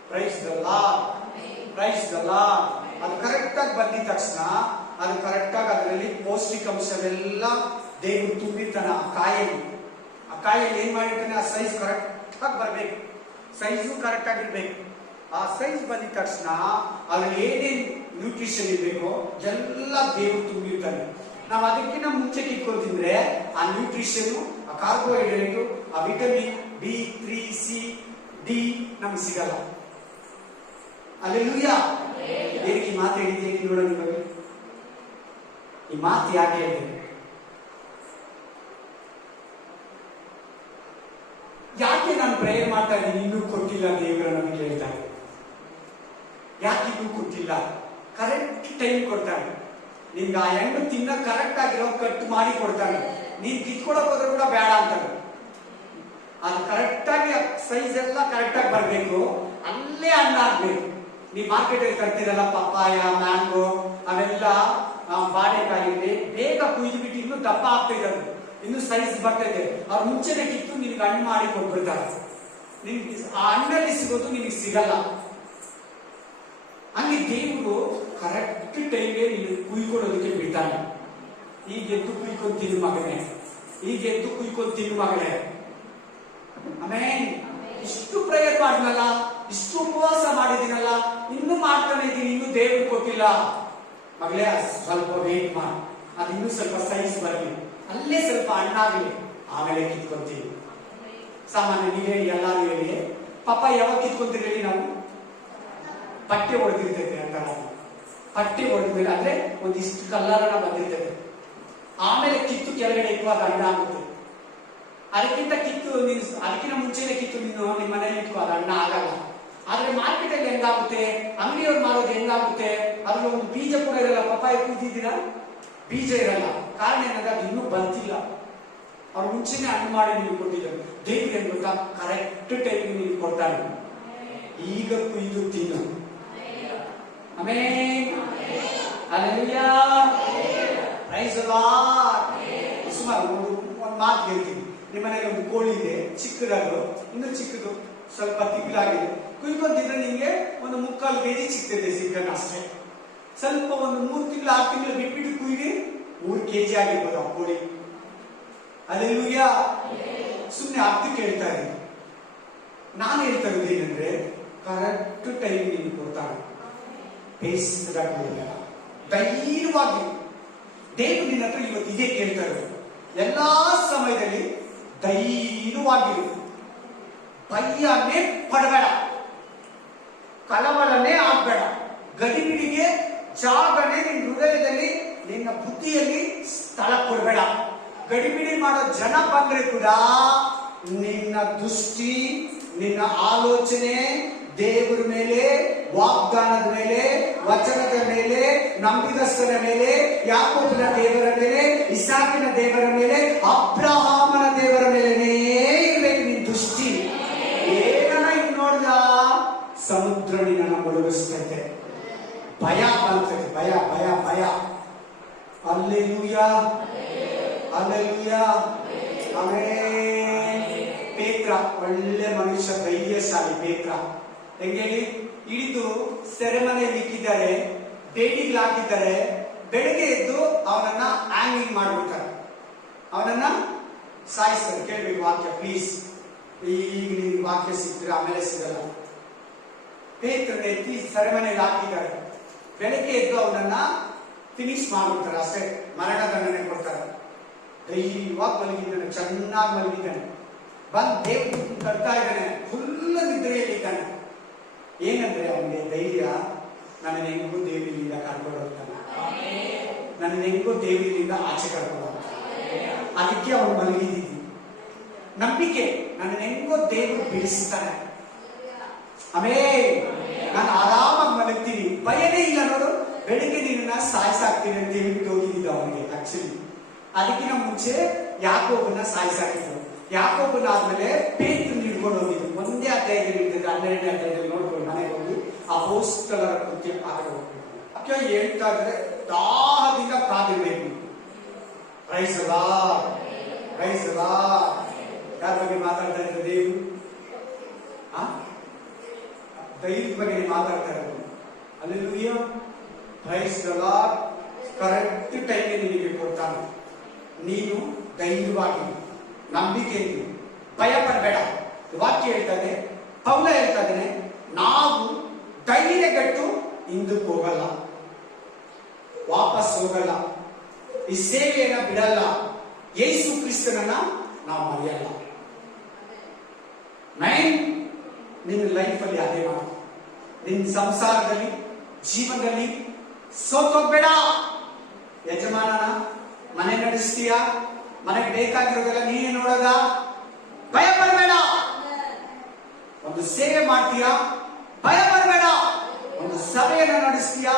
ಪ್ರೈಸ್ ದ ಲಾರ್ಡ್ ಅದು ಕರೆಕ್ಟ್ ಆಗಿ ಬಂದಿದ ತಕ್ಷಣ ಅದು ಕರೆಕ್ಟ್ ಆಗಿ ಅದರಲ್ಲಿ ಪೌಷ್ಟಿಕಾಂಶವೆಲ್ಲ ದೇವರು ತುಂಬಿರ್ತಾನೆ ಆ ಕಾಯಲ್ಲಿ ಏನ್ ಮಾಡಿರ್ತಾನೆ ಆ ಸೈಜ್ ಕರೆಕ್ಟ್ ಆಗಿ ಬರ್ಬೇಕು ಸೈಜು ಕರೆಕ್ಟ್ ಆಗಿರ್ಬೇಕು ಆ ಸೈಜ್ ಬಂದಿದ ತಕ್ಷಣ ಅದ್ರಲ್ಲಿ ಏನೇನ್ ನ್ಯೂಟ್ರಿಷನ್ ಇರ್ಬೇಕು ಎಲ್ಲ ದೇವರು ತುಂಬಿರ್ತಾನೆ ನಾವು ಅದಕ್ಕಿಂತ ಮುಂಚೆ ಕಿತ್ಕೊಂಡು ತಿಂದ್ರೆ ಆ ನ್ಯೂಟ್ರಿಷನ್ ಆ ಕಾರ್ಬೋಹೈಡ್ರೇಟ್ ಆ ವಿಟಮಿನ್ B3 C D ನಮ್ಗೆ ಸಿಗಲ್ಲ ಅಲ್ಲೆಲ್ಲೂಯಾ ಏನಕ್ಕೆ ಈ ಮಾತು ಹೇಳಿದ್ದೇನೆ ನೋಡೋಣ ಇವಾಗ ಈ ಮಾತು ಯಾಕೆ ಹೇಳಿದೆ ಯಾಕೆ ನಾನು ಪ್ರೇಯರ್ ಮಾಡ್ತಾ ಇದ್ದೀನಿ ಇನ್ನೂ ಕೊಟ್ಟಿಲ್ಲ ದೇವರ ನಮಗೆ ಹೇಳ್ತಾರೆ ಯಾಕೆ ಇನ್ನೂ ಕೊಟ್ಟಿಲ್ಲ ಕರೆಕ್ಟ್ ಟೈಮ್ ಕೊಡ್ತಾನೆ ನಿಮ್ಗೆ ಆ ಹೆಣ್ಣು ತಿನ್ನ ಕರೆಕ್ಟ್ ಆಗಿರೋ ಕಟ್ ಮಾಡಿ ಕೊಡ್ತಾನೆ ನೀನ್ ಕಿತ್ಕೊಳಕ್ ಹೋದ್ರೆ ಕೂಡ ಬೇಡ ಅಂತಾನೆ ಅದು ಕರೆಕ್ಟ್ ಆಗಿ ಸೈಜ್ ಎಲ್ಲ ಕರೆಕ್ಟ್ ಆಗಿ ಬರ್ಬೇಕು ಅಲ್ಲೇ ಹಣ್ಣು ಆಗ್ಬೇಕು ನೀವು ಮಾರ್ಕೆಟ್ ಅಲ್ಲಿ ತರ್ತೀರಲ್ಲ ಪಪ್ಪಾಯ ಮ್ಯಾಂಗೋ ಅವೆಲ್ಲ ಬಾಳೆಕಾಯಿ ಬೇಗ ಕುಯ್ದು ಬಿಟ್ಟು ಇನ್ನೂ ದಪ್ಪ ಆಗ್ತೈತೆ ಅದು ಇನ್ನು ಸೈಜ್ ಬರ್ತೈತೆ ಅವ್ರು ಮುಂಚೆನೆ ಕಿತ್ತು ನಿನ್ಗೆ ಹಣ್ಣು ಮಾಡಿ ಕೊಟ್ಬಿಡ್ತಾರೆ ನಿನ್ಗೆ ಆ ಹಣ್ಣಲ್ಲಿ ಸಿಗೋದು ನಿನಗೆ ಸಿಗಲ್ಲ ಹಂಗೆ ದೇವರು ಕರೆಕ್ಟ್ ಟೈಮ್ಗೆ ನೀನು ಕುಯ್ಕೊಳ್ಳೋದಕ್ಕೆ ಬಿಡ್ತಾನೆ ಈಗ ಎದ್ದು ಕುಯ್ಕೊಂಡು ತಿನ್ನು ಮಗನೇ ಆಮೇಲೆ ಇಷ್ಟು ಪ್ರೇಯರ್ ಮಾಡಿದ್ನಲ್ಲ ಇಷ್ಟು ಉಪವಾಸ ಮಾಡಿದಿನಲ್ಲ ಇನ್ನೂ ಮಾಡ್ತಾನೆ ಇದೀನಿ ಇನ್ನೂ ದೇವ್ರು ಕೊಟ್ಟಿಲ್ಲ ಮಗಳೇ ಸ್ವಲ್ಪ ವೇಟ್ ಮಾಡಿ ಅದು ಇನ್ನೂ ಸ್ವಲ್ಪ ಸೈಜ್ ಬರಲಿ ಅಲ್ಲೇ ಸ್ವಲ್ಪ ಹಣ್ಣಾಗಲಿ ಆಮೇಲೆ ಕಿತ್ಕೊಂತೀವಿ ಸಾಮಾನ್ಯ ನೀವೇ ಎಲ್ಲಾರು ಹೇಳಿ ಪಾಪ ಯಾವಾಗ ಕಿತ್ಕೊಂತೀರಿ ಹೇಳಿ ನಾವು ಪಟ್ಟೆ ಹೊಡೆದಿರ್ತೈತೆ ಅಂತ ಪಟ್ಟೆ ಹೊಡೆದ್ಮೇಲೆ ಅಂದ್ರೆ ಒಂದಿಷ್ಟು ಕಲ್ಲರನ ಬಂದಿರ್ತೈತೆ ಆಮೇಲೆ ಕಿತ್ತು ಕೆಳಗಡೆ ಇಕ್ಕುವಾಗ ಹಣ್ಣಾಗುತ್ತೆ ಅದಕ್ಕಿಂತ ಕಿತ್ತು ನೀನು ಅದಕ್ಕಿಂತ ಮುಂಚೆನೆ ಕಿತ್ತು ನೀನು ನಿಮ್ಮ ಮನೇಲಿ ಇಟ್ಕೋ, ಅದು ಹಣ್ಣ ಆಗಲ್ಲ. ಆದ್ರೆ ಮಾರ್ಕೆಟ್ ಅಲ್ಲಿ ಹೆಂಗಾಗುತ್ತೆ, ಅಂಗಡಿಯವ್ರು ಮಾರೋದು ಹೆಂಗಾಗುತ್ತೆ, ಅದ್ರಲ್ಲಿ ಒಂದು ಬೀಜ ಕೂಡ ಇರಲ್ಲ. ಪಪ್ಪಾಯ ಕೂತಿದ್ದೀರಾ, ಬೀಜ ಇರಲ್ಲ. ಕಾರಣ ಏನಂದ್ರೆ ಅದು ಇನ್ನೂ ಬಂತಿಲ್ಲ. ಅವ್ರು ಮುಂಚೆನೆ ಹಣ್ಣು ಮಾಡಿ ನೀವು ಕೊಟ್ಟಿದ್ದಾರೆ. ದೇವ್ರು ಏನ್ ಗೊತ್ತಾ, ಕರೆಕ್ಟ್ ಟೈಮ್ ನೀವು ಕೊಡ್ತಾರೆ. ಈಗ ಕುಯ್ದು ತಿನ್ನು. Amen. Hallelujah. Praise the lord. ಸುಮಾರು ಒಂದು ಮಾತು ಹೇಳ್ತೀನಿ. ನಿಮ್ಮ ಮನೆಗೆ ಒಂದು ಕೋಳಿ ಇದೆ, ಚಿಕ್ಕದಾದ್ರು, ಇನ್ನೂ ಚಿಕ್ಕದು, ಸ್ವಲ್ಪ ತಿಗ್ಲಾಗಿದೆ. ಕುಯ್ಕೊಂತಿದ್ರೆ ನಿಮ್ಗೆ ಒಂದು 3/4 kg ಸಿಗ್ತದೆ ಚಿಕನ್ ಅಷ್ಟೇ. ಸ್ವಲ್ಪ ಒಂದು 3 ತಿಂಗಳು 6 ತಿಂಗಳು ಬಿಟ್ಬಿಟ್ಟು ಕುಯ್ದು 3 kg ಆಗಿರ್ಬೋದು ಆ ಕೋಳಿ. ಹಲ್ಲೆಲೂಯಾ. ಸುಮ್ಮನೆ ಅರ್ಥಕ್ಕೆ ಹೇಳ್ತಾ ಇದ್ದೀನಿ. ನಾನು ಹೇಳ್ತಾ ಇರೋದು ಏನಂದ್ರೆ, ಕರೆಕ್ಟ್ ಟೈಮ್ ನೀನು ಕೊಡ್ತಾನೆ. ಬೇಯಿಸಿದಾಗಲಿಲ್ಲ, ಧೈರ್ಯವಾಗಿ ದೇವರು ನಿನ್ನ ಹತ್ರ ಇವತ್ತು ಇದೇ ಕೇಳ್ತಾ ಇರೋದು. ಎಲ್ಲಾ ಸಮಯದಲ್ಲಿ ಧೈರ್ಯವಾಗಿರು. ಭಯನೇ ಪಡಬೇಡ, ಕಳವಳನೇ ಆಗ್ಬೇಡ. ಗಡಿಬಿಡಿಗೆ ಜಾಗನೇ ನಿನ್ನ ಹೃದಯದಲ್ಲಿ, ನಿನ್ನ ಬುದ್ಧಿಯಲ್ಲಿ ಸ್ಥಳ ಕೊಡಬೇಡ. ಗಡಿಬಿಡಿ ಮಾಡೋ ಜನ ಬಂದ್ರೆ ಕೂಡ ನಿನ್ನ ದೃಷ್ಟಿ, ನಿನ್ನ ಆಲೋಚನೆ ದೇವರ ಮೇಲೆ, ವಾಗ್ದಾನದ ಮೇಲೆ, ವಚನದ ಮೇಲೆ, ನಂಬಿಗಸ್ತರ ಮೇಲೆ, ಯಾಕೋಬನ ದೇವರ ಮೇಲೆ, ಇಸಾಕಿನ ದೇವರ ಮೇಲೆ, ಅಬ್ರಹಾಮನ ದೇವರ ಮೇಲೆನೇ ಇರ್ಬೇಕು ನಿನ್ ದೃಷ್ಟಿ. ಏನನ್ನ ಇನ್ ನೋಡ್ದ, ಸಮುದ್ರ ನಿನ್ನ ಮುಳುಗಿಸ್ತೈತೆ. ಭಯ ಬರ್ತೈತೆ, ಭಯ ಭಯ ಭಯ. ಹಲ್ಲೆಲೂಯಾ, ಹಲ್ಲೆಲೂಯಾ. ಆಮೆನ್. ಪೇತ್ರ ಒಳ್ಳೆ ಮನುಷ್ಯ, ಧೈರ್ಯಶಾಲಿ ಪೇತ್ರ. ಹೆಂಗೇಳಿ, ಹಿಡಿದು ಸೆರೆಮನೆಯಲ್ಲಿ ಇಕ್ಕಿದ್ದಾರೆ, ಬೇಡಿಗೆ ಹಾಕಿದ್ದಾರೆ. ಬೆಳಗ್ಗೆ ಎದ್ದು ಅವನನ್ನ ಹ್ಯಾಂಗಿಂಗ್ ಮಾಡ್ಬಿಡ್ತಾರೆ, ಅವನನ್ನ ಸಾಯಿಸ್ತಾರೆ. ಕೇಳ್ಬೇಕು ವಾಕ್ಯ ಪ್ಲೀಸ್. ಈಗ ನಿಮ್ಗೆ ವಾಕ್ಯ ಸಿಕ್ಕಿದ್ರೆ ಆಮೇಲೆ ಸಿಗಲ್ಲ. ಪೇತ್ರನ ಎತ್ತಿ ಸೆರೆಮನೆಯಲ್ಲಿ ಹಾಕಿದ್ದಾರೆ. ಬೆಳಗ್ಗೆ ಎದ್ದು ಅವನನ್ನ ಫಿನಿಶ್ ಮಾಡ್ಬಿಡ್ತಾರೆ ಅಷ್ಟೇ, ಮರಣ ದಂಡನೆ ಕೊಡ್ತಾರೆ. ಧೈರ್ಯವಾಗಿ ಮಲಗಿದ್ದಾನೆ, ಚೆನ್ನಾಗಿ ಮಲಗಿದ್ದಾನೆ. ಬಂದ್ ದೇವ್ರು ಕಟ್ತಾ ಇದ್ದಾನೆ, ಫುಲ್ ನಿದ್ರೆಯಲ್ಲಿ ಇದ್ದಾನೆ. ಏನಂದ್ರೆ ಅವನಿಗೆ ಧೈರ್ಯ, ನನ್ನ ಹೆಂಗೂ ದೇವರಿಂದ ಕರ್ಕೊಂಡು ಹೋಗ್ತಾನೆ, ನನ್ನ ಹೆಂಗೂ ದೇವರಿಂದ ಆಚೆ ಕರ್ಕೊಂಡು ಹೋಗ್ತಾನೆ. ಅದಕ್ಕೆ ಅವನು ಮಲಗಿದ್ದೀನಿ. ನಂಬಿಕೆ, ನನ್ನ ಹೆಂಗೋ ದೇವರು ಬಿಡಿಸ್ತಾನೆ. ಆಮೇಲೆ ನಾನು ಆರಾಮಾಗಿ ಮಲಗ್ತೀನಿ, ಭಯನೇ ಇಲ್ಲ. ನೋಡು, ಬೆಳಿಗ್ಗೆ ನಿನ್ನ ಸಾಯಿಸಾಕ್ತೀನಿ ಅಂತ ಹೇಳ್ಬಿಟ್ಟು ಹೋಗಿದ್ದ ಅವನಿಗೆ. ಆಕ್ಚುಲಿ ಅದಕ್ಕಿಂತ ಮುಂಚೆ ಯಾಕೋಬನ್ನ ಸಾಯಿಸಾಕಿದ್ರು. ಯಾಕೋಬನ ಆದ್ಮೇಲೆ ಪೇತ್ರ ಹಿಡ್ಕೊಂಡು ಹೋಗಿದ್ರು. ಒಂದೇ ಅಧ್ಯಾಯದಲ್ಲಿ ಇರ್ತದೆ, 12ನೇ ಅಧ್ಯಾಯದಲ್ಲಿ ನೋಡ್ಕೊಂಡು ಮನೆಗೆ ಹೋಗಿ ಅಪೊಸ್ತಲರ ಕೃತ್ಯ ಪಾಠ ಹೋಗ್ಬೇಕು. ಅಕ್ಕ ಹೇಳ್ತಾ ಇದ್ರೆ ದಾಹದಿಂದ ಕಾದಿರ್ಬೇಕು. Praise the Lord, praise the Lord. ಯಾರ ಬಗ್ಗೆ ಮಾತಾಡ್ತಾ ಇದ್ದಾರೆ ದೇವರು? ಧೈರ್ಯದ ಬಗ್ಗೆ ಮಾತಾಡ್ತಾ ಇರೋದು. ಹಲ್ಲೆಲೂಯಾ, praise the Lord. Correct time ನಿನಗೆ ಕೊಡ್ತಾನೆ. ನೀನು ಧೈರ್ಯವಾಗಿ, ನಂಬಿಕೆ, ಭಯ ಪಡಬೇಡ. ವಾಕ್ಯ ಹೇಳ್ತಾನೆ, ಪೌಲ ಹೇಳ್ತಾನೆ, ನಾವು ಧೈರ್ಯಗೆಟ್ಟು ಹಿಂದಕ್ಕೆ ಹೋಗಲ್ಲ, ವಾಪಸ್ ಹೋಗಲ್ಲ, ಈ ಸೇವೆಯನ್ನ ಬಿಡಲ್ಲ, ಯೇಸು ಕ್ರಿಸ್ತನನ್ನ ನಾವು ಮರೆಯಲ್ಲ. ಮೈನ್ ನಿನ್ನ ಲೈಫಲ್ಲಿ ಅದೇ ಮಾಡು. ನಿನ್ನ ಸಂಸಾರದಲ್ಲಿ, ಜೀವನದಲ್ಲಿ ಸೋತೋಗ್ಬೇಡ. ಯಜಮಾನನ ಮನೆ ನಡೆಸ್ತೀಯ, ಮನೆಗೆ ಬೇಕಾಗಿರೋದೆಲ್ಲ ನೀನೇ ನೋಡೋದ, ಭಯ ಪಡಬೇಡ. ಒಂದು ಸೇವೆ ಮಾಡ್ತೀಯ, ಭಯ ಪಡಬೇಡ. ಒಂದು ಸಭೆಯನ್ನು ನಡೆಸ್ತೀಯ,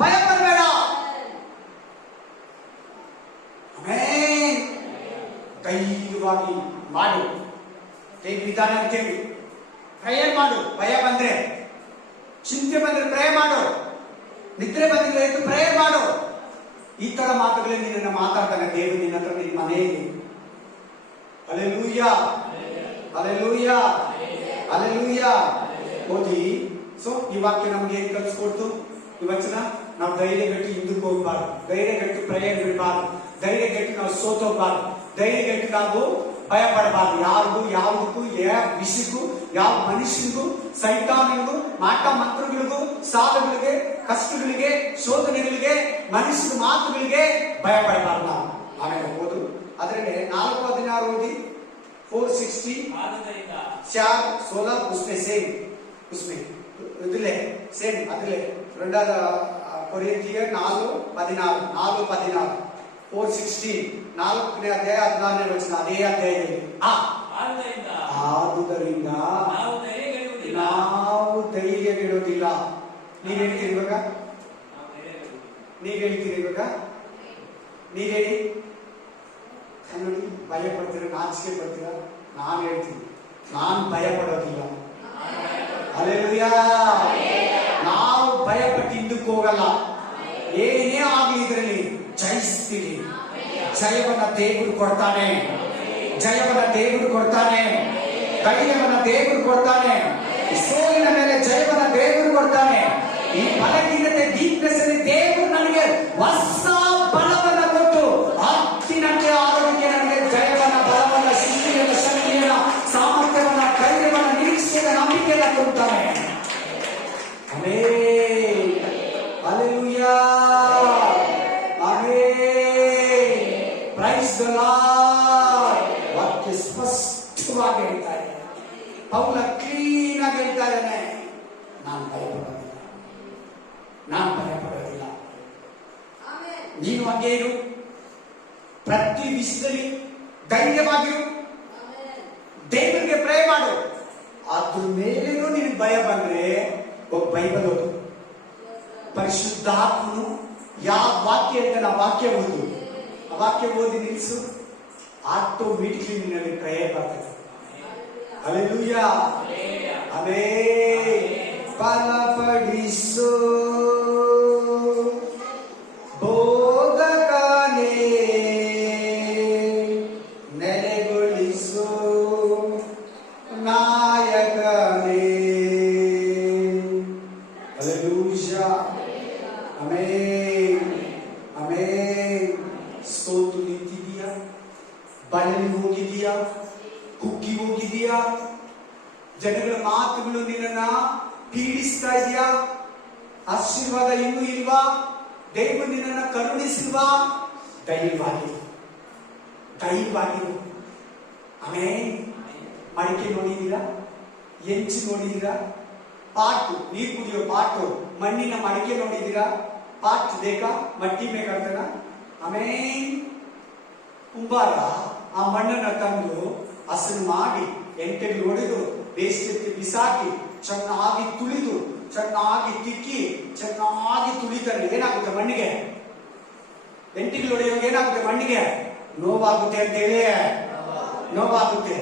ಭಯ ಪಡಬೇಡ. ಧೈರ್ಯವಾಗಿ ಮಾಡು. ವಿಧಾನ ಅಂತೇಳಿ ಪ್ರೇಯರ್ ಮಾಡು. ಭಯ ಬಂದ್ರೆ, ಚಿಂತೆ ಬಂದ್ರೆ ಪ್ರೇಯರ್ ಮಾಡು. ನಿದ್ರೆ ಬಂದ್ರೆ ಎದ್ದು ಪ್ರೇಯರ್ ಮಾಡು. ಈ ತರ ಮಾತುಗಳೇ ನಿನ್ನ ಮಾತಾಡ್ತಾನೆ ದೇವರು ನಿನ್ನ ಹತ್ರ, ನಿನ್ನ ಮನೆಯಲ್ಲಿ. Hallelujah, hallelujah, hallelujah. ಓದಿ. ಸೊ ಈ ವಾಕ್ಯ ನಮ್ಗೆ ಏನ್ ಕಲಿಸ್ಕೊಡ್ತು? ಈ ವಚನ, ನಾವು ಧೈರ್ಯಗೆಟ್ಟು ಹಿಂದಕ್ಕೆ ಹೋಗ್ಬಾರ್ದು, ಧೈರ್ಯಗೆಟ್ಟು ಪ್ರೇಯರ್ ಬಿಡಬಾರ್ದು, ಧೈರ್ಯಗೆಟ್ಟು ನಾವು ಸೋತೋಗ್ಬಾರ್ದು, ಧೈರ್ಯಗೆಟ್ಟು ನಾವು ಭಯ ಪಡಬಾರ್ದು. ಯಾರಿಗೂ, ಯಾವುದಕ್ಕೂ, ಯಾವ ವಿಷಯಕ್ಕೂ, ಯಾವ ಮನುಷ್ಯನಿಗೂ, ಸೈತಾನಿಗೂ, ಮಾಟ ಮಂತ್ರಗಳಿಗೂ, ಸಾಲಗಳಿಗೆ, ಕಷ್ಟಗಳಿಗೆ, ಶೋಧನೆಗಳಿಗೆ, ಮನುಷ್ಯನ ಮಾತುಗಳಿಗೆ ಭಯ ಪಡಬಾರ್ದು ನಾವು. ಆಮೇಲೆ ಓದು ಅದರಲ್ಲಿ 4:16 ಓದಿ. 4:60 16 उसमें सेम, उसमें इधले सेम अदले 2 कोरिंथियर 4:14 4:14 4:16 4ನೇ ಅಧ್ಯಾಯ 16ನೇ ವಚನ, ಅದೇ ಅಧ್ಯಾಯದಲ್ಲಿ. ಆದುದರಿಂದ ನಾವು ಧೈರ್ಯಗೆಡುವುದಿಲ್ಲ. ನೀವ್ ಹೇಳ್ತೀರಿ ಇವಾಗ, ನೀವ್ ಹೇಳ್ತೀರಿ ಇವಾಗ, ನೀವ್ ಹೇಳಿ ನೋಡಿ. ಭಯ ಪಡ್ತೀರ, ನಾಚಿಕೆ ಪಡ್ತೀರ? ನಾನು ಹೇಳ್ತೀನಿ, ನಾನು ಭಯ ಪಡೋದಿಲ್ಲ. ಹಲ್ಲೆಲೂಯಾ. ನಾವು ಭಯ ಪಟ್ಟು ಹಿಂದಕ್ಕೆ ಹೋಗಲ್ಲ. ಏನೇ ಆಗ್ಲಿ ಇದ್ರಲ್ಲಿ ಜಯಿಸ್ತೀವಿ. ಜಯವನ್ನ ದೇವರು ಕೊಡ್ತಾನೆ, ಜಯವನ್ನ ದೇವರು ಕೊಡ್ತಾನೆ, ಧೈರ್ಯವನ್ನ ದೇವರು ಕೊಡ್ತಾನೆ, ಸೋಲಿನ ಮೇಲೆ ಜಯವನ್ನ ದೇವರು ಕೊಡ್ತಾನೆ. ಈ ಬಲಹೀನತೆ ವೀಕ್ನೆಸ್ ಅಲ್ಲಿ ದೇವರು ನನಗೆ ಹೊಸ ಬಲವನ್ನ ಕೊಟ್ಟು ಹತ್ತಿನಂತೆ ಆರೋಗ್ಯ, ನನಗೆ ಜಯವನ್ನ, ಬಲವನ್ನ, ಶಕ್ತಿಯನ್ನ, ಶಕ್ತಿಯನ್ನ, ಸಾಮರ್ಥ್ಯವನ್ನ, ಧೈರ್ಯವನ್ನ, ನಿರೀಕ್ಷೆಯ ನಂಬಿಕೆಯನ್ನ ಕೊಡ್ತಾನೆ. Amen. Hallelujah. Amen. Praise the lord. ವಾಕ್ಯ ಸ್ಪಷ್ಟವಾಗಿ ಹೇಳ್ತಾ ಇದೆ. ಪೌಲ ಕ್ಲೀನ್ ಆಗಿ ಹೇಳ್ತಾ ಇದ್ದಾನೆ, ನಾನು ಭಯಪಡೋದಿಲ್ಲ, ನಾನು ಭಯಪಡೋದಿಲ್ಲ. ನೀನು ಹಾಗೆ ಇರು, ಪ್ರತಿ ವಿಷಯದಲ್ಲಿ ಧೈರ್ಯವಾಗಿರು, ದೇವರಿಗೆ ಪ್ರೇ ಮಾಡು. ಅದ್ರ ಮೇಲೇನು ನಿನಗೆ ಭಯ ಬಂದ್ರೆ ಒಬ್ಬ ಬೈಬಲ್ ಓದು, ಪರಿಶುದ್ಧಾತ್ಮನು ಯಾವ ವಾಕ್ಯ ಅಂತ ಆ ವಾಕ್ಯ ಓದು, ಆ ವಾಕ್ಯ ಓದಿ ನಿಲ್ಲಿಸು, ಆಟೋಮೆಟಿಕ್ಲಿ ನಿನ್ನಲ್ಲಿ ಪ್ರಯ ಬರ್ತದೆ. ಹಲ್ಲೆಲೂಯಾ. ಆಮೆನ್. ಬಲಪಡಿಸು ಬೋಧಕನೇ, ನೆಲೆಗೊಳಿಸು ನಾಯಕನೇ. ಹಲ್ಲೆಲೂಯಾ. ಆಮೆನ್. ಆಮೆನ್. ಸೋತು ನಿಂತಿದೀಯಾ? ಬಲಲಿ ಹೋಗಿದೀಯಾ? ಕುಗ್ಗಿ ಹೋಗಿದೀಯಾ? ಜನಗಳ ಮಾತುಗಳು ನಿನ್ನನ್ನ ಪೀಡಿಸ್ತಾ ಇದೆಯಾ? ಆಶೀರ್ವಾದ ಇನ್ನೂ ಇಲ್ವಾ? ದೇವರು ನಿನ್ನನ್ನ ಕರುಣಿಸಿಲ್ವಾ? ಧೈರ್ಯವಾಗಿರು, ಧೈರ್ಯವಾಗಿರು. ಆಮೇಲೆ ಮಡಿಕೆ ನೋಡಿದೀರಾ? ಹೆಂಚು ನೋಡಿದೀರಾ? ಪಾಟು, ನೀರು ಕುಡಿಯೋ ಪಾಟು, ಮಣ್ಣಿನ ಮಡಿಕೆ ನೋಡಿದೀರಾ? ಪಾಟ್ ಬೇಕಾ? ಮಟ್ಟಿ ಬೇಕಾಗ್ತದ? ಆಮೇಲೆ ಕುಂಬಾರ ಆ ಮಣ್ಣನ್ನ ತಂದು ಹಸನು ಮಾಡಿ ಎಂಟೆಗೆ ಹೊಡೆದು ಬೇಸಿಗೆ ಬಿಸಾಕಿ ಚೆನ್ನಾಗಿ ತುಳಿದು ಚೆನ್ನಾಗಿ ತಿಕ್ಕಿ ಚೆನ್ನಾಗಿ ತುಳಿತಾರೆ. ಏನಾಗುತ್ತೆ ಮಣ್ಣಿಗೆ? ಎಂಟಿಗೆ ಹೊಡೆಯುವಾಗ ಏನಾಗುತ್ತೆ ಮಣ್ಣಿಗೆ? ನೋವಾಗುತ್ತೆ ಅಂತ ಹೇಳಿ, ನೋವಾಗುತ್ತೆ.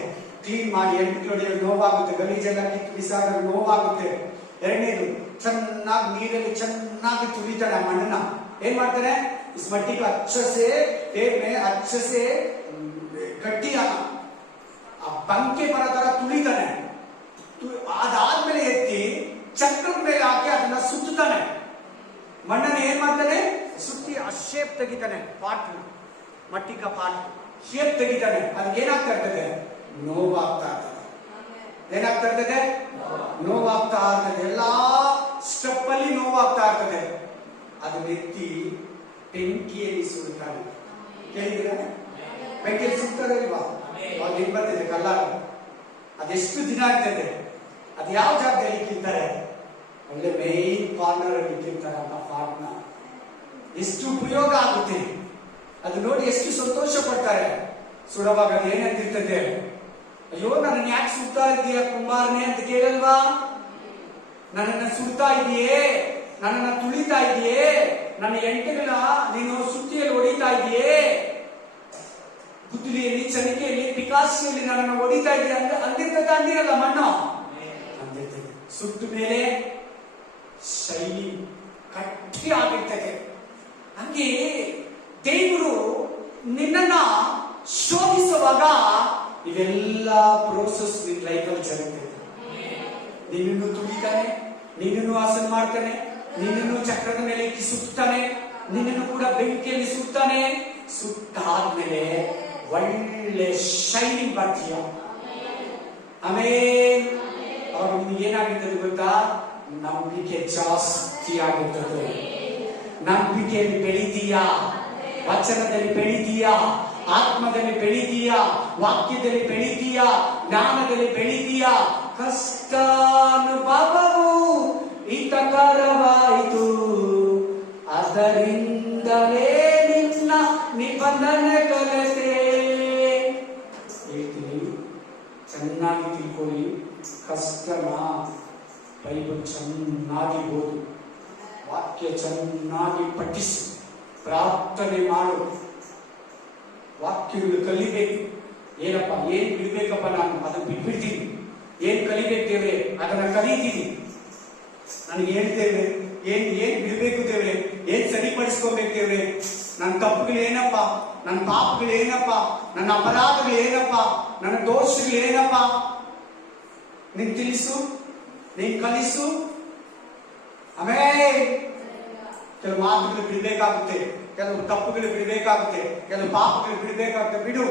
ಕ್ಲೀನ್ ಮಾಡಿ ಎಂಟಿಗೆ ಹೊಡೆಯುವಾಗ ನೋವಾಗುತ್ತೆ, ಗಲೀಜೆಲ್ಲ ಕಿತ್ತು ಬಿಸಾಕಿದ್ರೆ ನೋವಾಗುತ್ತೆ. ಎರಡನೇದು, ಚೆನ್ನಾಗಿ ನೀರಲ್ಲಿ ಚೆನ್ನಾಗಿ ತುಳಿತಾನೆ ಆ ಮಣ್ಣನ್ನ. ಏನ್ ಮಾಡ್ತಾನೆ? इस मट्टी को अच्छे से पेड़ में अच्छे से गट्टी ಬಂಕೆ ಬರೋ ತರ ತುಳಿತಾನೆ. ಅದಾದ್ಮೇಲೆ ಎತ್ತಿ ಚಕ್ರದ ಮೇಲೆ ಹಾಕಿ ಅದನ್ನ ಸುತ್ತಾನೆ. ಮಣ್ಣನ್ನು ಏನ್ ಮಾಡ್ತಾನೆ? ಸುತ್ತಿ ಆ ಶೇಪ್ ತೆಗಿತಾನೆ. ಪಾಟ್ ಮಟ್ಟಿ ಕಾ ಪಾಟ್ ಶೇಪ್ ತೆಗಿತಾನೆ. ಅದಕ್ಕೆ ಏನಾಗ್ತಾ ಇರ್ತದೆ? ನೋವಾಗ್ತಾ ಇರ್ತದೆ. ಏನಾಗ್ತಾ ಇರ್ತದೆ? ನೋವಾಗ್ತಾ ಇರ್ತದೆ. ಎಲ್ಲಾ ಸ್ಟೆಪ್ ಅಲ್ಲಿ ನೋವಾಗ್ತಾ ಇರ್ತದೆ. ಅದನ್ನ ಎತ್ತಿ ಬೆಂಕಿಯಲ್ಲಿ ಸುಡ್ತಾನೆ. ಕೇಳಿದಿರ? ಬೆಂಕಿಯಲ್ಲಿ ಸುಡ್ತಾರೆ ಇಲ್ವಾ? ಅವಾಗ ಏನ್ ಬರ್ತಿದೆ? ಕಲ್ಲಾಗ. ಅದೆಷ್ಟು ದಿನ ಆಗ್ತದೆ? ಅದು ಯಾವ ಜಾಗದಲ್ಲಿ ಇಕ್ಕಿರ್ತಾರೆ? ಒಳ್ಳೆ ಮೇನ್ ಕಾರ್ನರ್ ಅಲ್ಲಿ ಇಕ್ಕಿರ್ತಾರೆ ಅಂತ ಪಾಟ್ನ. ಎಷ್ಟು ಉಪಯೋಗ ಆಗುತ್ತೆ ಅದು ನೋಡಿ, ಎಷ್ಟು ಸಂತೋಷ ಪಡ್ತಾರೆ. ಸುಡುವಾಗ ಅದು ಏನಂತಿರ್ತದೆ? ಅಯ್ಯೋ ನನ್ನ ಯಾಕೆ ಸುಡ್ತಾ ಇದೀಯ ಕುಮಾರನೇ ಅಂತ ಕೇಳಲ್ವಾ? ನನ್ನನ್ನ ಸುಡ್ತಾ ಇದೆಯೇ, ನನ್ನನ್ನ ತುಳಿತಾ ಇದೆಯೇ, ನನ್ನ ಎಂಟೆಗಳ ನೀನು ಸುತ್ತಿಯಲ್ಲಿ ಹೊಡಿತಾ ಇದೆಯೇ, ಗುದ್ದಲಿಯಲ್ಲಿ, ಚನಿಕೆಯಲ್ಲಿ, ಪಿಕಾಸಿಯಲ್ಲಿ ನನ್ನನ್ನು ಹೊಡಿತಾ ಇದೆಯಾ ಅಂತ ಅಂದಿರ್ತದೆ. ಅಂದಿರಲ್ಲ ಮಣ್ಣು ಅಂದಿರ್ತದೆ. ಸುಟ್ಟ ಮೇಲೆ ಶೈಲಿ ಗಟ್ಟಿ ಆಗಿರ್ತದೆ. ಹಂಗೆ ದೇವರು ನಿನ್ನನ್ನ ಶೋಧಿಸುವಾಗ ಇವೆಲ್ಲ ಪ್ರೋಸೆಸ್ ನಿನ್ ಲೈಫಲ್ಲಿ ಜరుగుತ್ತದೆ. ನಿನ್ನನ್ನು ತುಳಿತಾನೆ, ನಿನ್ನನ್ನು ಆಸನ ಮಾಡ್ತಾನೆ, ನಿನ್ನನ್ನು ಚಕ್ರದ ಮೇಲೆ ಸುತ್ತಾನೆ, ನಿನ್ನನ್ನು ಕೂಡ ಬೆಂಕಿಯಲ್ಲಿ ಸುತ್ತಾನೆ. ಸುಟ್ಟಾದ್ಮೇಲೆ ಒಳ್ಳೆ ಶೈನಿಂಗ್ ಬರ್ತೀಯ. ಆಮೇಲೆ ಅವಾಗ ನಿಮ್ಗೆ ಏನಾಗಿರ್ತದೆ ಗೊತ್ತಾ? ನಂಬಿಕೆ ಜಾಸ್ತಿ ಆಗುತ್ತದೆ. ನಂಬಿಕೆಯಲ್ಲಿ ಬೆಳೀತೀಯಾ, ವಚನದಲ್ಲಿ ಬೆಳೀತೀಯಾ, ಆತ್ಮದಲ್ಲಿ ಬೆಳೀತೀಯಾ, ವಾಕ್ಯದಲ್ಲಿ ಬೆಳೀತೀಯಾ, ಜ್ಞಾನದಲ್ಲಿ ಬೆಳೀತೀಯಾ. ಕಷ್ಟಾನುಭವವು ಹಿತಕರವಾಯಿತು, ಅದರಿಂದಲೇ ನಿನ್ನ ನಿಬ ಬೈಬಲ್ ಚೆನ್ನಾಗಿ ಓದು, ವಾಕ್ಯ ಚೆನ್ನಾಗಿ ಪಠಿಸು, ಪ್ರಾರ್ಥನೆ ಮಾಡು, ವಾಕ್ಯಗಳು ಕಲಿಬೇಕು. ಏನಪ್ಪ ಏನ್ ಬಿಡ್ಬೇಕಪ್ಪ, ನಾನು ಅದನ್ನ ಬಿಟ್ಬಿಡ್ತೀನಿ. ಏನ್ ಕಲಿಬೇಕು ದೇವ್ರೆ, ಅದನ್ನ ಕಲಿತೀನಿ. ನನಗೆ ಹೇಳ್ತೇವೆ ಏನ್ ಬಿಡ್ಬೇಕು ದೇವ್ರೆ, ಏನ್ ಸರಿಪಡಿಸ್ಕೋಬೇಕು ದೇವ್ರೆ, ನನ್ನ ತಪ್ಪುಗಳು ಏನಪ್ಪ, ನನ್ನ ಪಾಪಗಳು ಏನಪ್ಪ, ನನ್ನ ಅಪರಾಧಗಳು ಏನಪ್ಪ, ನನ್ನ ದೋಷಗಳು ಏನಪ್ಪ, ನೀನ್ ತಿಳಿಸು, ನೀನ್ ಕಲಿಸು. ಆಮೇಲೆ ಕೆಲವು ಮಾತುಗಳು ಬಿಡ್ಬೇಕಾಗುತ್ತೆ, ಕೆಲವು ತಪ್ಪುಗಳು ಬಿಡ್ಬೇಕಾಗುತ್ತೆ, ಕೆಲವು ಪಾಪಗಳು ಬಿಡ್ಬೇಕಾಗುತ್ತೆ. ಬಿಡು,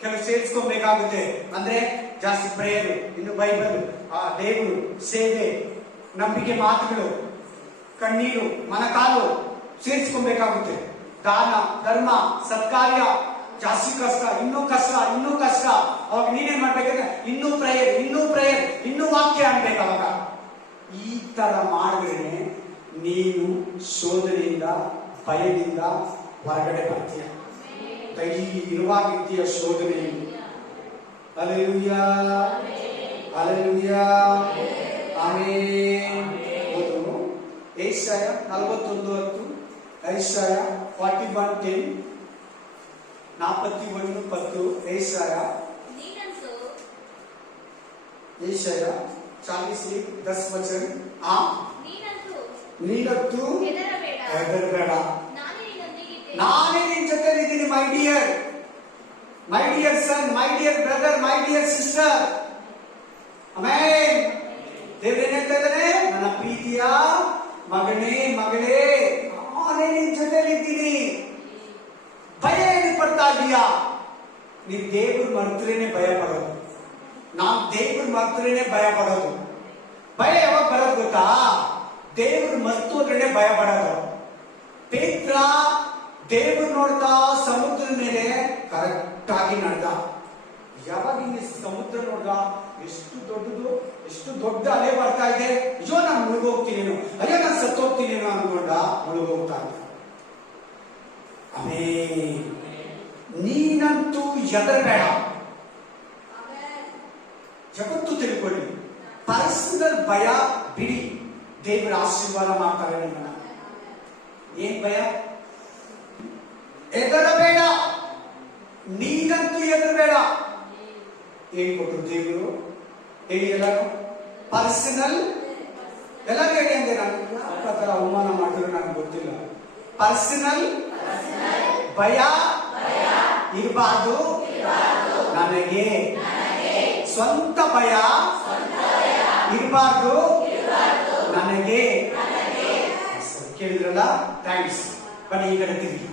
ಕೆಲವು ಸೇರಿಸ್ಕೊಬೇಕಾಗುತ್ತೆ. ಅಂದ್ರೆ ಜಾಸ್ತಿ ಪ್ರೇಯರ್, ಇನ್ನು ಬೈಬಲ್, ಆ ದೇವರು, ಸೇವೆ, ನಂಬಿಕೆ ಮಾತುಗಳು, ಕಣ್ಣೀರು, ಮನಕಾಲು ಸೇರಿಸ್ಕೊಬೇಕಾಗುತ್ತೆ. ದಾನ, ಧರ್ಮ, ಸತ್ಕಾರ್ಯ, ಜಾಸ್ತಿ ಕಷ್ಟ, ಇನ್ನೂ ಕಷ್ಟ, ಇನ್ನೂ ಕಷ್ಟ. ಅವಾಗ ನೀನೇನ್ ಮಾಡ್ಬೇಕಂದ್ರೆ ಇನ್ನೂ ಪ್ರೇಯರ್, ಇನ್ನೂ ವಾಕ್ಯ ಅನ್ಬೇಕು. ಅವಾಗ ಈ ತರ ಮಾಡಿದ್ರೆ ನೀನು ಶೋಧನೆಯಿಂದ, ಭಯದಿಂದ ಹೊರಗಡೆ ಬರ್ತೀಯ. ಧೈರ್ಯವಾಗಿರ್ತೀಯ ಶೋಧನೆಯಲ್ಲಿ. ಹಲ್ಲೆಲೂಯಾ, ಹಲ್ಲೆಲೂಯಾ, ಆಮೆನ್. ಓದು ಯೆಶಾಯ 41:10, ಯೆಶಾಯ 41:10, 41:10, यशाया 40:10 वचन. ನೀನಂತೂ ಹೆದರಬೇಡ, ನಾನೇ ನಿನ್ನ ಜೊತೆಲಿದ್ದೀನಿ. My dear son, my dear brother, my dear sister. ಆಮೆನ್. ದೇವರೇನ್ ಹೇಳ್ತಾ ಇದ್ದಾನೆ? ನನ್ನ ಪ್ರೀತಿಯ ಮಗನೇ, ಮಗಳೇ, ನಾನೇ ನಿನ್ನ ಜೊತೆಲಿದ್ದೀನಿ. ಭಯ ಏನು ಪಡ್ತಾ ಇದೀಯಾ? ನೀನ್ ದೇವ್ರು ಮರ್ತರೇನೆ ಭಯ ಪಡೋದು. ನಾನ್ ದೇವ್ರು ಮರ್ತರೇನೆ ಭಯ ಪಡೋದು. ಭಯ ಯಾವಾಗ ಬರೋದು ಗೊತ್ತಾ? ದೇವ್ರು ಮರ್ತೋದ್ರೇನೆ ಭಯ ಪಡೋದು. ಪೇತ್ರ ದೇವ್ರು ನೋಡ್ತಾ ಸಮುದ್ರದ ಮೇಲೆ ಕರೆಕ್ಟ್ ಆಗಿ ನಡೆದ. ಯಾವಾಗ ಹಿಂಗೆ ಸಮುದ್ರ ನೋಡ್ದ, ಎಷ್ಟು ದೊಡ್ಡ ಅಲೆ ಬರ್ತಾ ಇದೆ. ಅಯ್ಯೋ ನಾನು ಮುಳುಗೋಗ್ತೀನೇನು, ಅಯ್ಯೋ ನಾನು ಸತ್ತೋಗ್ತೀನೇನೋ ಅನ್ಕೊಂಡ, ಮುಳುಗೋಗ್ತಾ ಇದ್ದ. ಆಮೆನ್. ನೀನಂತೂ ಹೆದರಬೇಡ. ಜಗತ್ತು ತಿಳ್ಕೊಳ್ಳಿ, ಪರ್ಸನಲ್ ಭಯ ಬಿಡಿ, ದೇವರ ಆಶೀರ್ವಾದ ಮಾಡ್ತಾರೆ ನಿಮ್ಮನ್ನ. ಏನ್ ಭಯ? ಹೆದರಬೇಡ, ನೀನಂತೂ ಹೆದರಬೇಡ. ಏನ್ ಕೊಟ್ಟರು ದೇವರು? ಹೇಳಿ ಎಲ್ಲರೂ, ಪರ್ಸನಲ್. ಎಲ್ಲರೂ ಹೇಳಿ ಅಂದೆ. ನಾನು ಯಾಕಂದ್ರೆ ಅವಮಾನ ಮಾಡಿದ್ರು ನನಗೆ ಗೊತ್ತಿಲ್ಲ. ಪರ್ಸನಲ್ ಭಯ ಇರಬಾರ್ದು ನನಗೆ. ಸ್ವಂತ ಭಯ ಇರಬಾರ್ದು ನನಗೆ. ಕೇಳಿದ್ರಲ್ಲ, ಥ್ಯಾಂಕ್ಸ್. ಬನ್ನಿ ಈ ಕಡೆ ತಿರುಗಿ.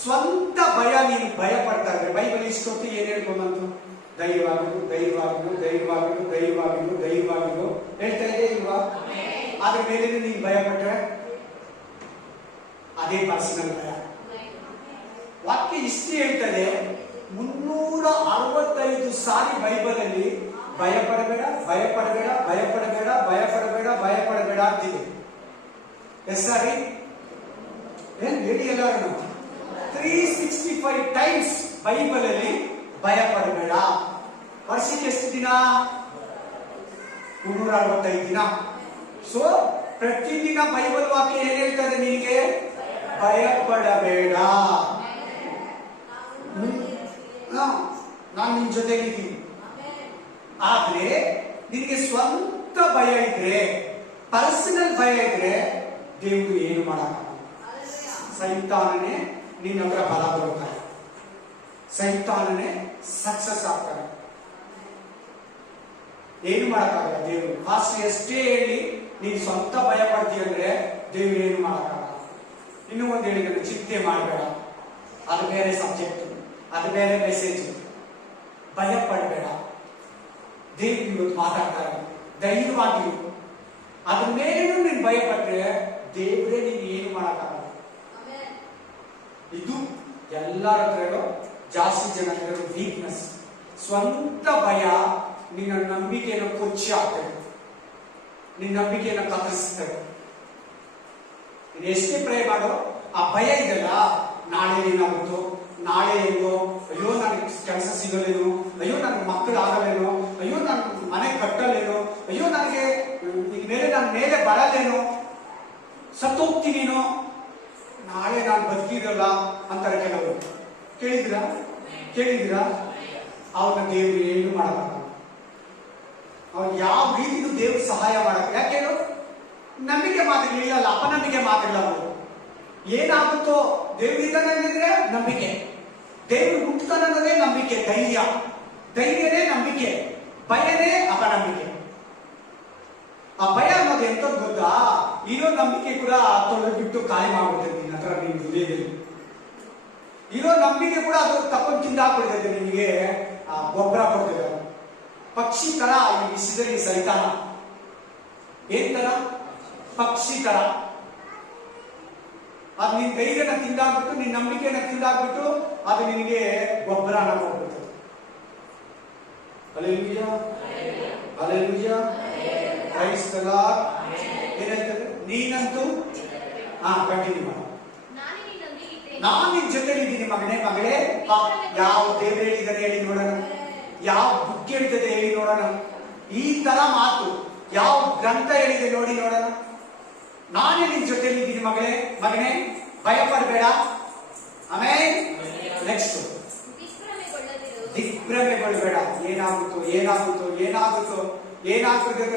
ಸ್ವಂತ ಭಯ, ನೀನು ಭಯ ಪಡ್ತಾ ಇದ್ರೆ ಬೈಬಲ್ ಇಷ್ಟೊತ್ತು ಏನ್ ಹೇಳ್ಕೊಂಬಂತು? ಧೈರ್ಯವಾಗಿರು, ಧೈರ್ಯವಾಗಿರು, ಧೈರ್ಯವಾಗಿರು, ಧೈರ್ಯವಾಗಿರು, ಧೈರ್ಯವಾಗಿರು ಹೇಳ್ತಾ ಇದೆ ಇಲ್ವಾ? ಅದ್ರ ಮೇಲೆ ನೀನು ಭಯ ಪಟ್ರೆ ಅದೇ ಪರ್ಸನಲ್ ಭಯ. ವಾಕ್ಯ ಇಷ್ಟು ಹೇಳ್ತದೆ, 365 ಸಾರಿ ಬೈಬಲ್ ಅಲ್ಲಿ ಭಯ ಪಡಬೇಡ, ಭಯ ಪಡಬೇಡ, ಭಯ ಪಡಬೇಡ, ಭಯ ಪಡಬೇಡ, ಭಯ ಪಡಬೇಡ ಅಂತಿದೆ. ಎಸ್ ಸಾರಿ? ಏನ್ ಹೇಳಿ ಎಲ್ಲರೂ? 365 ಟೈಮ್ಸ್ ಬೈಬಲ್ ಅಲ್ಲಿ ಭಯ ಪಡಬೇಡ. ವರ್ಷಕ್ಕೆ ಎಷ್ಟು ದಿನ? 365 ದಿನ. ಸೊ ಪ್ರತಿದಿನ ಬೈಬಲ್ ವಾಕ್ಯ ಏನ್ ಹೇಳ್ತಾರೆ ನಿನಗೆ? ಭಯ ಪಡಬೇಡ, ನಾನು ನಿನ್ ಜೊತೆಗಿದ್ದೀನಿ. ಆದ್ರೆ ನಿನಗೆ ಸ್ವಂತ ಭಯ ಇದ್ರೆ, ಪರ್ಸನಲ್ ಭಯ ಇದ್ರೆ, ದೇವರು ಏನು ಮಾಡಲ್ಲ. ಸೈತಾನನೇ ನಿನ್ನ ಹತ್ರ ಬಲ ಬರುತ್ತಾರೆ, ಸೈತಾನನೇ ಸಕ್ಸಸ್ ಆಗ್ತಾರೆ. ಏನು ಮಾಡಕ್ಕಾಗಲ್ಲ ದೇವರು. ಫಾಸ್ಟ್ ಎಷ್ಟೇ ಹೇಳಿ ನೀನು ಸ್ವಂತ ಭಯ ಪಡ್ತೀಯ ಅಂದ್ರೆ ದೇವರು ಏನು ಮಾಡಕ್ಕಾಗಲ್ಲ. ಇನ್ನೂ ಒಂದು ಹೇಳಿದ್ರೆ, ಚಿಂತೆ ಮಾಡಬೇಡ, ಅದು ಬೇರೆ ಸಬ್ಜೆಕ್ಟ್, ಅದು ಬೇರೆ ಮೆಸೇಜ್. ಭಯ ಪಡಬೇಡ, ದೇವರು ಇವತ್ತು ಮಾತಾಡ್ತಾರೆ. ಧೈರ್ಯವಾಗಿ ಅದ್ರ ಮೇಲೇನೂ ನೀನು ಭಯ ಪಟ್ರೆ ದೇವರೇ ನೀನು ಏನು ಮಾಡಕ್ಕಾಗಲ್ಲ. ಇದು ಎಲ್ಲರ ಹತ್ರ ಜಾಸ್ತಿ ಜನ ವೀಕ್ನೆಸ್. ಸ್ವಂತ ಭಯ ನಿನ್ನ ನಂಬಿಕೆಯನ್ನು ಕೊಚ್ಚಿ ಆಗ್ತದೆ, ನಿನ್ನ ನಂಬಿಕೆಯನ್ನು ಕತ್ತರಿಸ್ತದೆ. ನೀನು ಎಷ್ಟೇ ಪ್ರೇ ಮಾಡೋ, ಆ ಭಯ ಇದೆಲ್ಲ, ನಾಳೆ ಏನಾಗುತ್ತೋ, ನಾಳೆ ಹೆಂಗೋ, ಅಯ್ಯೋ ನನಗೆ ಕೆಲಸ ಸಿಗಲೇನೋ, ಅಯ್ಯೋ ನನಗೆ ಮಕ್ಕಳು ಆಗಲೇನೋ, ಅಯ್ಯೋ ನನ್ನ ಮನೆ ಕಟ್ಟಲೇನೋ, ಅಯ್ಯೋ ನನಗೆ ಇದ ಮೇಲೆ ನಾನು ಮೇಲೆ ಬರಲ್ಲೇನೋ, ಸತ್ತೋಗ್ತೀನೇನೋ, ನಾಳೆ ನಾನು ಬದುಕಿರಲ್ಲ ಅಂತಾರೆ ಕೆಲವರು. ಕೇಳಿದ್ದೀರಾ? ಅವನ ದೇವರು ಏನು ಮಾಡಲ್ಲ. ಅವ್ರು ಯಾವ ರೀತಿಯೂ ದೇವ್ರು ಸಹಾಯ ಮಾಡಲ್ಲ. ಯಾಕೆ? ನಂಬಿಕೆ ಮಾತುಗಳಿಲ್ಲ, ಅಪನಂಬಿಕೆ ಮಾತುಗಳ. ಏನಾಗುತ್ತೋ ದೇವರಿದ್ದಾನೆ ನಂಬಿಕೆ, ದೇವರು ಹುಟ್ಟುತ್ತಾನೆ ಅನ್ನೋದೇ ನಂಬಿಕೆ, ಧೈರ್ಯನೇ ನಂಬಿಕೆ, ಭಯನೇ ಅಪನಂಬಿಕೆ. ಆ ಭಯ ಅನ್ನೋದು ಎಂತದ್ದು ಗೊತ್ತಾ? ಇರೋ ನಂಬಿಕೆ ಕೂಡ ಬಿಟ್ಟು ಖಾಲಿ ಮಾಡ್ಬಿಡ್ತದೆ ನಿನ್ನ ಹತ್ರ, ನಿನ್ ಹೃದಯದಲ್ಲಿ ಇರೋ ನಂಬಿಕೆ ಕೂಡ ಅದು ತಕೊಂಡು ತಿಂದಾಕ್ಬಿಡ್ತದೆ, ನಿನಗೆ ಗೊಬ್ಬರ ಕೊಡ್ತದೆ. ಪಕ್ಷಿ ತರ ಈ ವಿಷಯದಲ್ಲಿ ಸೈತಾನ ಏನ್ ತರ? ಪಕ್ಷಿ ತರ. ಅದು ನಿನ್ ಧೈರ್ಯನ ತಿಂದಾಕ್ಬಿಟ್ಟು, ನಿನ್ ನಂಬಿಕೆನ ತಿಂದಾಕ್ಬಿಟ್ಟು ಅದು ನಿನಗೆ ಗೊಬ್ಬರನ ಕೊಡ್ಬಿಡ್ತದೆ. ಹಲ್ಲೆಲೂಯಾ, ಹಲ್ಲೆಲೂಯಾ, ಪ್ರೈಸ್ ದಿ ಲಾರ್ಡ್. ಏನಾಯ್ತದೆ? ನೀನಂತೂ ಕಂಟಿನ್ಯೂ ಮಾಡು. ನಾನು ನಿನ್ ಜೊತೆಲಿ ಇದ್ದೀನಿ ಮಗಳೇ. ಯಾವ ದೇವ್ರು ಹೇಳಿದಾನೆ ಹೇಳಿ ನೋಡೋಣ, ಯಾವ ಬುಕ್ ಹೇಳ್ತದೆ ಹೇಳಿ ನೋಡೋಣ, ಈ ತರ ಮಾತು ಯಾವ ಗ್ರಂಥ ಹೇಳಿದೆ ನೋಡಿ ನೋಡೋಣ. ನಾನೇ ನಿನ್ ಜೊತೆಲಿ ಇದ್ದೀನಿ ಮಗನೇ, ಭಯ ಪಡಬೇಡ. ಆಮೇಲೆ ನೆಕ್ಸ್ಟ್, ದಿಗ್ಭ್ರಮೆಗೊಳ್ಳಬೇಡ. ಏನಾಗುತ್ತೋ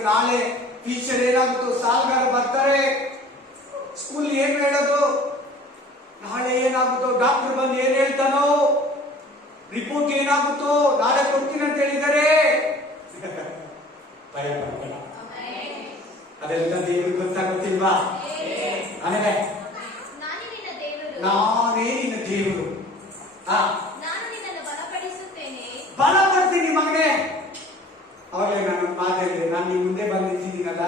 ನಾಳೆ ಫ್ಯೂಚರ್ ಏನಾಗುತ್ತೋ, ಸಾಲಗಾರ ಬರ್ತಾರೆ, ಸ್ಕೂಲ್ ಏನ್ ಹೇಳೋದು, ನಾಳೆ ಏನಾಗುತ್ತೋ, ಡಾಕ್ಟರ್ ಬಂದು ಏನ್ ಹೇಳ್ತಾನೋ, ರಿಪೋರ್ಟ್ ಏನಾಗುತ್ತೋ, ನಾಳೆ ಕೊಡ್ತೀನಿ ಅಂತ ಹೇಳಿದ್ದಾರೆ. ಭಯ ಪಡಬೇಡ. ಅದೆಲ್ಲ ದೇವ್ರಿಗೆ ಗೊತ್ತಾಗುತ್ತಿಲ್ವಾ? ಆಮೇಲೆ ನಾನೇ ನಿನ್ನ ದೇವರು, ಬಲಪಡ್ತೀನಿ ಮಗನೇ. ಅವಾಗಲೇ ನಾನು ಮಾತಾಡಿದೆ, ನಾನು ನಿಮ್ ಮುಂದೆ ಬಂದು ನಿಂತಿದ್ದೀನಲ್ಲ,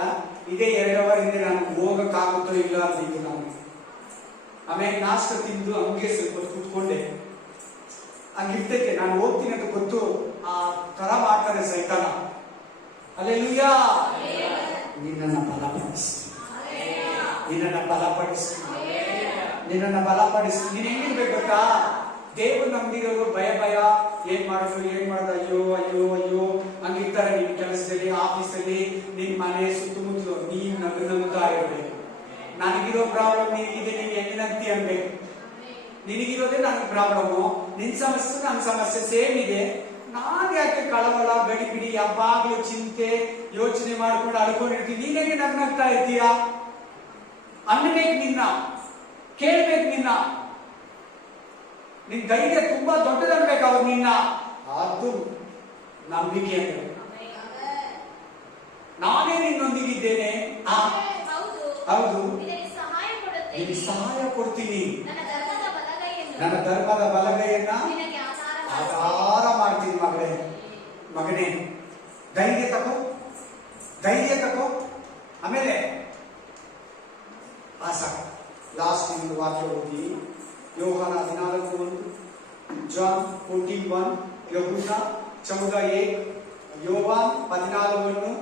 ಇದೇ 2 ಅವರ್ ಹಿಂದೆ ನಾನು ಹೋಗಕ್ಕಾಗುತ್ತೋ ಇಲ್ಲ ಅಂತಿದ್ದು ನಾನು. ಆಮೇಲೆ ನಾಷ್ಟ ತಿಂದು ಹಂಗೆ ಸ್ವಲ್ಪ ಕೂತ್ಕೊಂಡೆ. ಹಂಗಿರ್ತೈತೆ, ನಾನು ಹೋಗ್ತೀನಿ ಅಂತ ಗೊತ್ತು, ಆ ತರ ಮಾಡ್ತಾನೆ ಸೈತಾನ. ಹಲ್ಲೆಲೂಯಾ. ನಿನ್ನನ್ನು ಬಲಪಡಿಸಿ. ನೀನ್ ಹೆಂಗಿರ್ಬೇಕು ಗೊತ್ತಾ? ದೇವ್ರು ನಂಬಿರೋರು ಭಯ ಏನ್ ಮಾಡೋದು ಅಯ್ಯೋ ಹಂಗಿರ್ತಾರೆ. ನಿನ್ ಕೆಲಸದಲ್ಲಿ, ಆಫೀಸಲ್ಲಿ, ನಿನ್ ಮನೆ ಸುತ್ತಮುತ್ತಲು ನೀನ್ ನಗುತ್ತಾ ಇರ್ಬೇಕು. ನನಗಿರೋ ಪ್ರಾಬ್ಲಮ್ ನೀನಿದೆ, ನೀನ್ ಹೆಂಗ್ ನಗ್ತಿ ಅನ್ಬೇಕು. ನಿನಗಿರೋದೇ ನನಗೆ ಪ್ರಾಬ್ಲಮ್ಮು, ನಿನ್ ಸಮಸ್ಯೆ ನನ್ನ ಸಮಸ್ಯೆ ಸೇಮ್ ಇದೆ. ನಾನ್ ಯಾಕೆ ಕಳವಳ ಗಡಿಬಿಡಿ ಯಾವಾಗ್ಲೂ ಚಿಂತೆ ಯೋಚನೆ ಮಾಡ್ಕೊಂಡು ಅಳ್ಕೊಂಡಿರ್ತೀನಿ? ನೀನೇಗೆ ನಗ್ನಗ್ತಾ ಇರ್ತೀಯ? ಅನ್ಬೇಕು, ನಿನ್ನ ಕೇಳ್ಬೇಕು, ನಿನ್ ಧೈರ್ಯ ತುಂಬಾ ದೊಡ್ಡದನ್ಬೇಕು ಅವ್ರು ನಿನ್ನ. ಅದು ನಂಬಿಕೆ ಅಂದ್ರೆ ನಾನೇ ನಿನ್ನೊಂದಿಗಿದ್ದೇನೆ. ಹೌದು, ನಿನಗೆ ಸಹಾಯ ಕೊಡ್ತೀನಿ. ನನ್ನ ಧರ್ಮದ ಬಲಗೈಯನ್ನ ಆಧಾರ ಮಾಡ್ತೀನಿ ಮಗನೇ. ಧೈರ್ಯ ತಕೋ. ಆಮೇಲೆ ಲಾಸ್ಟ್ ಒಂದು ವಾಕ್ಯ ಓದಿ, ಯೋಹಾನ 14:1, ಜಾನ್ 14:1, ಯಹೂದ 14:1, ಯೋಹಾನ್ 14:1,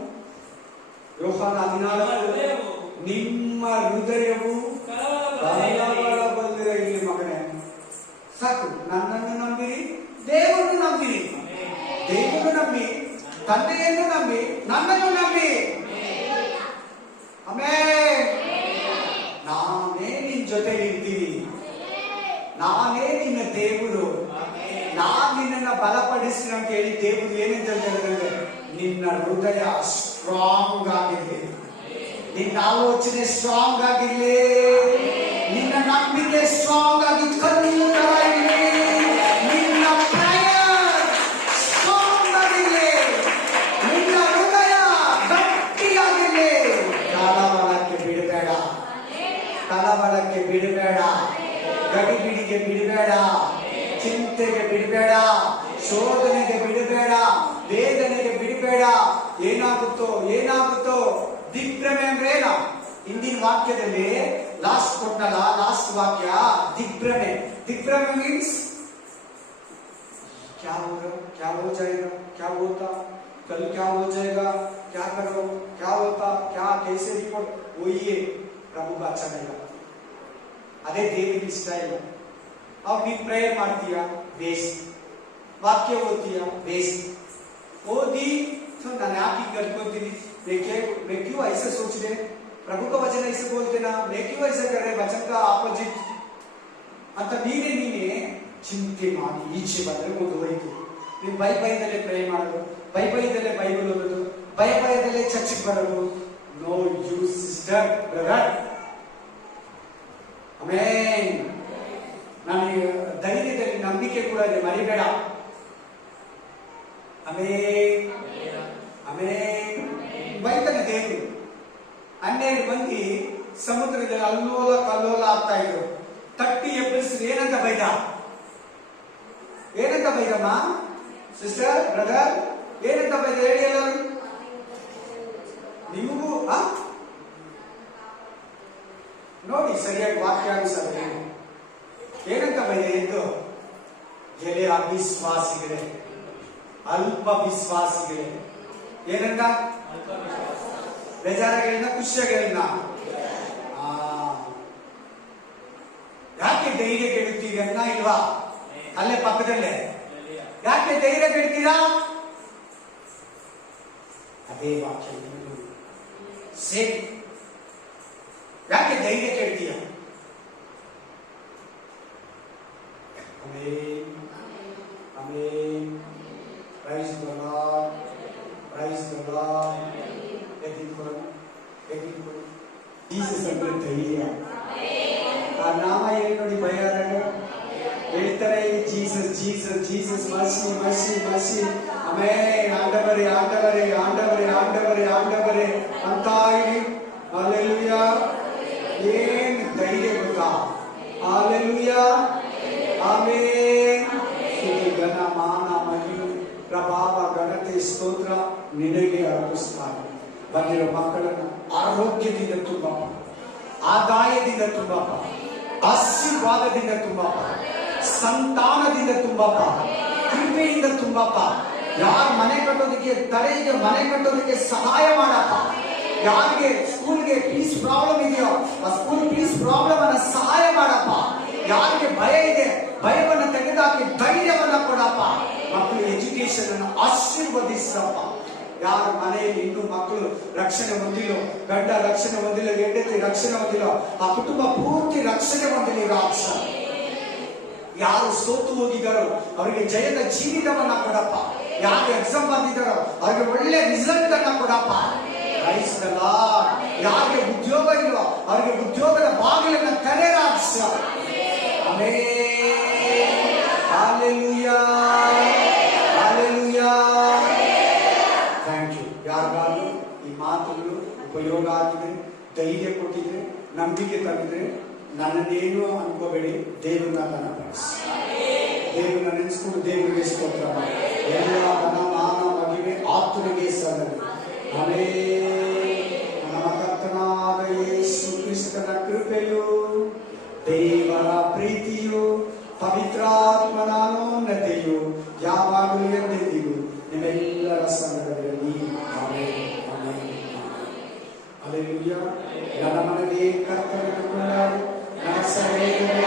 ಯೋಹಾನ 14. ನಿಮ್ಮ ಹೃದಯವು ಕಳವಳಗೊಳ್ಳದಿರ. ಇಲ್ಲಿ ಮಗನೇ ಸಾಕು, ನನ್ನನ್ನು ನಂಬಿರಿ, ದೇವರನ್ನು ನಂಬಿರಿ. ದೇವರನ್ನು ನಂಬಿ, ತಂದೆಯನ್ನು ನಂಬಿ, ನನ್ನನ್ನು ನಂಬಿ. ಆಮೇಲೆ ನಾನೇ ನಿನ್ ಜೊತೆ ಇರ್ತೀನಿ, ನಾನೇ ನಿನ್ನ ದೇವರು, ನಾನ್ ನಿನ್ನನ್ನ ಬಲಪಡಿಸ್ತೀನಿ ಅಂತ ಹೇಳಿ ದೇವರು ಏನಂತ ಹೇಳಿದ್ರೆ, ನಿನ್ನ ಹೃದಯ ಸ್ಟ್ರಾಂಗ್ ಆಗಿರ್ಲಿ, ನಿನ್ನ ಆಲೋಚನೆ ಸ್ಟ್ರಾಂಗ್ ಆಗಿರ್ಲಿ, ನಿನ್ನ ನಂಬಿಕೆ ಸ್ಟ್ರಾಂಗ್ ಆಗಿ ಕಣ್ಣು ತರ ಇರಲಿ, ನಿನ್ನ ಪ್ರೇಯರ್ ಸ್ಟ್ರಾಂಗ್ ಆಗಿರ್ಲಿ, ನಿನ್ನ ಹೃದಯ ಗಟ್ಟಿಯಾಗಿರ್ಲಿ. ಕಳವಳಕ್ಕೆ ಬಿಡಬೇಡ, ಗಡಿಬಿಡಿಗೆ ಬಿಡಬೇಡ, ಚಿಂತೆಗೆ ಬಿಡಬೇಡ, ಶೋಧನೆಗೆ ಬಿಡಬೇಡ, ವೇದನೆಗೆ ಬಿಡಬೇಡ. ಏನಾಗುತ್ತೋ ದಿಗ್ಭ್ರಮೆ ಅಂದ್ರೆ ಏನು? ಹಿಂದಿನ ವಾಕ್ಯದಲ್ಲಿ ಲಾಸ್ಟ್ ವಾಕ್ಯ ದಿಗ್ಭ್ರಮೆ ಮೀನ್ಸ್ क्या हो जाएगा, क्या होता, कल क्या हो जाएगा, क्या करो, क्या होता, क्या कैसे रिपोर्ट, वही है प्रभु का अच्छा नहीं लगता. ಅದೇ ದೇವರಿಗೆ ಇಷ್ಟ ಇಲ್ಲ. ಅವಾಗ ನೀನ್ ಪ್ರೇಯರ್ ಮಾಡ್ತೀಯಾ, ಬೇಸ್ ವಾಕ್ಯ ಓದ್ತೀಯಾ, ಬೇಸ್ ಓದಿ ನಾನು ಯಾಕೆ ಹಿಂಗೆ ಅನ್ಕೊಂತೀನಿ, मैं क्यों ऐसे सोच रहे, प्रभु का वचन ऐसे बोलते ना, मैं क्यों ऐसे कर रहे, वचन का ऑपोजिट ಅಂತ ನೀನೇ ಚಿಂತೆ ಮಾಡಿ ಈಚೆ ಬಂದ್ರೆ ಮುಂದುವರಿತು. ನೀವು ಭಯದಲ್ಲೇ ಪ್ರೇ ಮಾಡೋದು, ಭಯದಲ್ಲೇ ಬೈಬಲ್ ಓದೋದು, ಭಯದಲ್ಲೇ ಚರ್ಚಿಗೆ ಬರೋದು, ನೋ ಯೂಸ್ ಸಿಸ್ಟರ್ ಬ್ರದರ್. ಆಮೇನ್. ನನಗೆ ಧೈರ್ಯದಲ್ಲಿ ನಂಬಿಕೆ ಕೂಡ ಇದೆ, ಮರಿಬೇಡ. ಆಮೇನ್ ಆಮೇನ್. ಬೈತಾನೆ ದೇವರು. 12 ಮಂದಿ ಸಮುದ್ರದಲ್ಲಿ ಅಲ್ಲೋಲ ಕಲ್ಲೋಲ ಆಗ್ತಾ ಇದ್ರು. ತಟ್ಟಿ ಎಬ್ಬರಿಸಿ ಏನಂತ ಬೈದ? ಏನಂತ ಬೈದಮ್ಮ ಸಿಸ್ಟರ್ ಬ್ರದರ್? ಏನಂತ ಬೈದ ಹೇಳಿ ಎಲ್ಲರೂ? ನಿಮಗೂ ನೋಡಿ ಸರಿಯಾಗಿ ವಾಕ್ಯಾನುಸಾರ ಏನಂತ ಬೈದ? ಎದ್ದು ಎಲೆ ಅವಿಶ್ವಾಸಿಗಳೇ, ಅಲ್ಪ ವಿಶ್ವಾಸಿಗಳೇ. ಏನಂತ? ಬೇಜಾರಾಗಿಲ್ಲ, ಖುಷಿಯಾಗಿಲ್ಲ. ಯಾಕೆ ಧೈರ್ಯ ಕೆಡುತ್ತೀರಿ ಅನ್ನ ಇಲ್ವಾ? ಅಲ್ಲೇ ಪಕ್ಕದಲ್ಲೇ ಯಾಕೆ ಧೈರ್ಯ ಕೆಡ್ತೀರಾ? ಅದೇ ವಾಕ್ಯ ಸೇಮ್. ಯಾಕೆ ಧೈರ್ಯ ಕೆಡ್ತೀಯ? ಆಮೆನ್ ಆಮೆನ್. Praise the Lord, praise the Lord. ಎದ್ದಿಕೊಳ್ಳಿ. ಜೀಸಸ್ ಅಂದ್ರೆ ಧೈರ್ಯ. ಆ ನಾಮ ಹೇಳಿ ನೋಡಿ, ಭಯ ಆದಾಗ ಹೇಳ್ತಾರೆ Jesus Jesus Jesus, mercy mercy mercy. ಆಮೇಲೆ ಆಂಡವರೇ ಆಂಡವರೇ ಆಂಡವರೇ ಆಂಡವರೇ ಆಂಡವರೇ ಅಂತ ಇರಿ. ಹಲ್ಲೆಲೂಯಾ. ಏನ್ ಧೈರ್ಯ ಗೊತ್ತಾ? ಹಲ್ಲೆಲೂಯಾ. ಆಮೆನ್. ಸ್ತುತಿ ಘನ ಮಾನ ಮಹಿಮೆ ಪ್ರಭಾವ ಘನತೆ ಸ್ತೋತ್ರ ನಿನಗೆ ಅರ್ಪಿಸ್ತಾರೆ. ಬಂದಿರೋ ಮಕ್ಕಳನ್ನು ಆರೋಗ್ಯದಿಂದ ತುಂಬಪ್ಪ, ಆದಾಯದಿಂದ ತುಂಬಪ್ಪ, ಆಶೀರ್ವಾದದಿಂದ ತುಂಬಪ್ಪ, ಸಂತಾನದಿಂದ ತುಂಬಪ್ಪ, ಕೃಪೆಯಿಂದ ತುಂಬಪ್ಪ. ಯಾರ ಮನೆ ಕಟ್ಟೋದಕ್ಕೆ ತಡೆಗೆ ಮನೆ ಕಟ್ಟೋದಕ್ಕೆ ಸಹಾಯ ಮಾಡಪ್ಪ. ಯಾರಿಗೆ ಸ್ಕೂಲ್ಗೆ ಫೀಸ್ ಪ್ರಾಬ್ಲಮ್ ಇದೆಯೋ ಆ ಸ್ಕೂಲ್ ಫೀಸ್ ಪ್ರಾಬ್ಲಮ್ ಅನ್ನ ಸಹಾಯ ಮಾಡಪ್ಪ. ಯಾರಿಗೆ ಭಯ ಇದೆ ಭಯವನ್ನು ತೆಗೆದಾಕಿ ಧೈರ್ಯವನ್ನ ಕೊಡಪ್ಪ. ಮಕ್ಕಳು ಎಜುಕೇಶನ್ ಅನ್ನು ಆಶೀರ್ವದಿಸಪ್ಪ. ಯಾರ ಮನೆಯಲ್ಲಿ ಇನ್ನೂ ಮಕ್ಕಳು ರಕ್ಷಣೆ ಹೊಂದಿಲ್ಲ, ಗಂಡ ರಕ್ಷಣೆ ಹೊಂದಿಲ್ಲ, ಹೆಂಡತಿ ರಕ್ಷಣೆ ಹೊಂದಿಲ್ಲ, ಆ ಕುಟುಂಬ ಪೂರ್ತಿ ರಕ್ಷಣೆ ಹೊಂದಿಲ್ಲ. ರಾಕ್ಷ ಯಾರು ಸೋತು ಹೋಗಿದ್ದಾರೋ ಅವರಿಗೆ ಜಯದ ಜೀವಿತವನ್ನ ಕೊಡಪ್ಪ. ಯಾರು ಎಕ್ಸಾಮ್ ಬಂದಿದ್ದಾರೋ ಅವರಿಗೆ ಒಳ್ಳೆ ರಿಸಲ್ಟ್ ಅನ್ನ ಕೊಡಪ್ಪ. Praise the Lord. ಯಾರಿಗೆ ಉದ್ಯೋಗ ಇಲ್ವೋ ಅವರಿಗೆ ಉದ್ಯೋಗದ ಬಾಗಿಲನ್ನ ತೆರೆ ರಾಕ್ಷ. ಆಮೆನ್. ಹಲ್ಲೆಲೂಯಾ ಹಲ್ಲೆಲೂಯಾ. Thank you. ಯಾರಿಗಾದ್ರೂ ಈ ಮಾತುಗಳು ಉಪಯೋಗ ಆಗಿದ್ರೆ, ಧೈರ್ಯ ಕೊಟ್ಟಿದ್ರೆ, ನಂಬಿಕೆ ತಂದಿದ್ರೆ ನನ್ನನ್ನೇನು ಅನ್ಕೋಬೇಡಿ, ದೇವರನ್ನ ಘನಪಡಿಸಿ. ದೇವರನ್ನ ನೆನೆಸ್ಕೊಂಡು ದೇವರಿಗೆ ಸ್ತೋತ್ರ ಮಾಡಿ. ಎಲ್ಲ ಘನ ಮಾನ ಮಹಿಮೆ ಆತನಿಗೆ ಸಲ್ಲಲಿ. ನಮ್ಮ ಕರ್ತನಾದ ಯೇಸು ಕ್ರಿಸ್ತನ ಕೃಪೆಯು, ದೇವರ ಪ್ರೀತಿಯು, ಪವಿತ್ರಾತ್ಮನ ಅನುನ್ನತೆಯು ಯಾವಾಗಲೂ ಎಂದೆಂದಿಗೂ ನಿಮ್ಮೆಲ್ಲರ ಸಂಗಡದಲ್ಲಿ. Amen amen. ಹಲ್ಲೆಲೂಯಾ. ನನ್ನ ಮನವೇ ಕರ್ತನನ್ನು ಕೊಂಡಾಡು, ನನ್ನ ಸಭೆಯ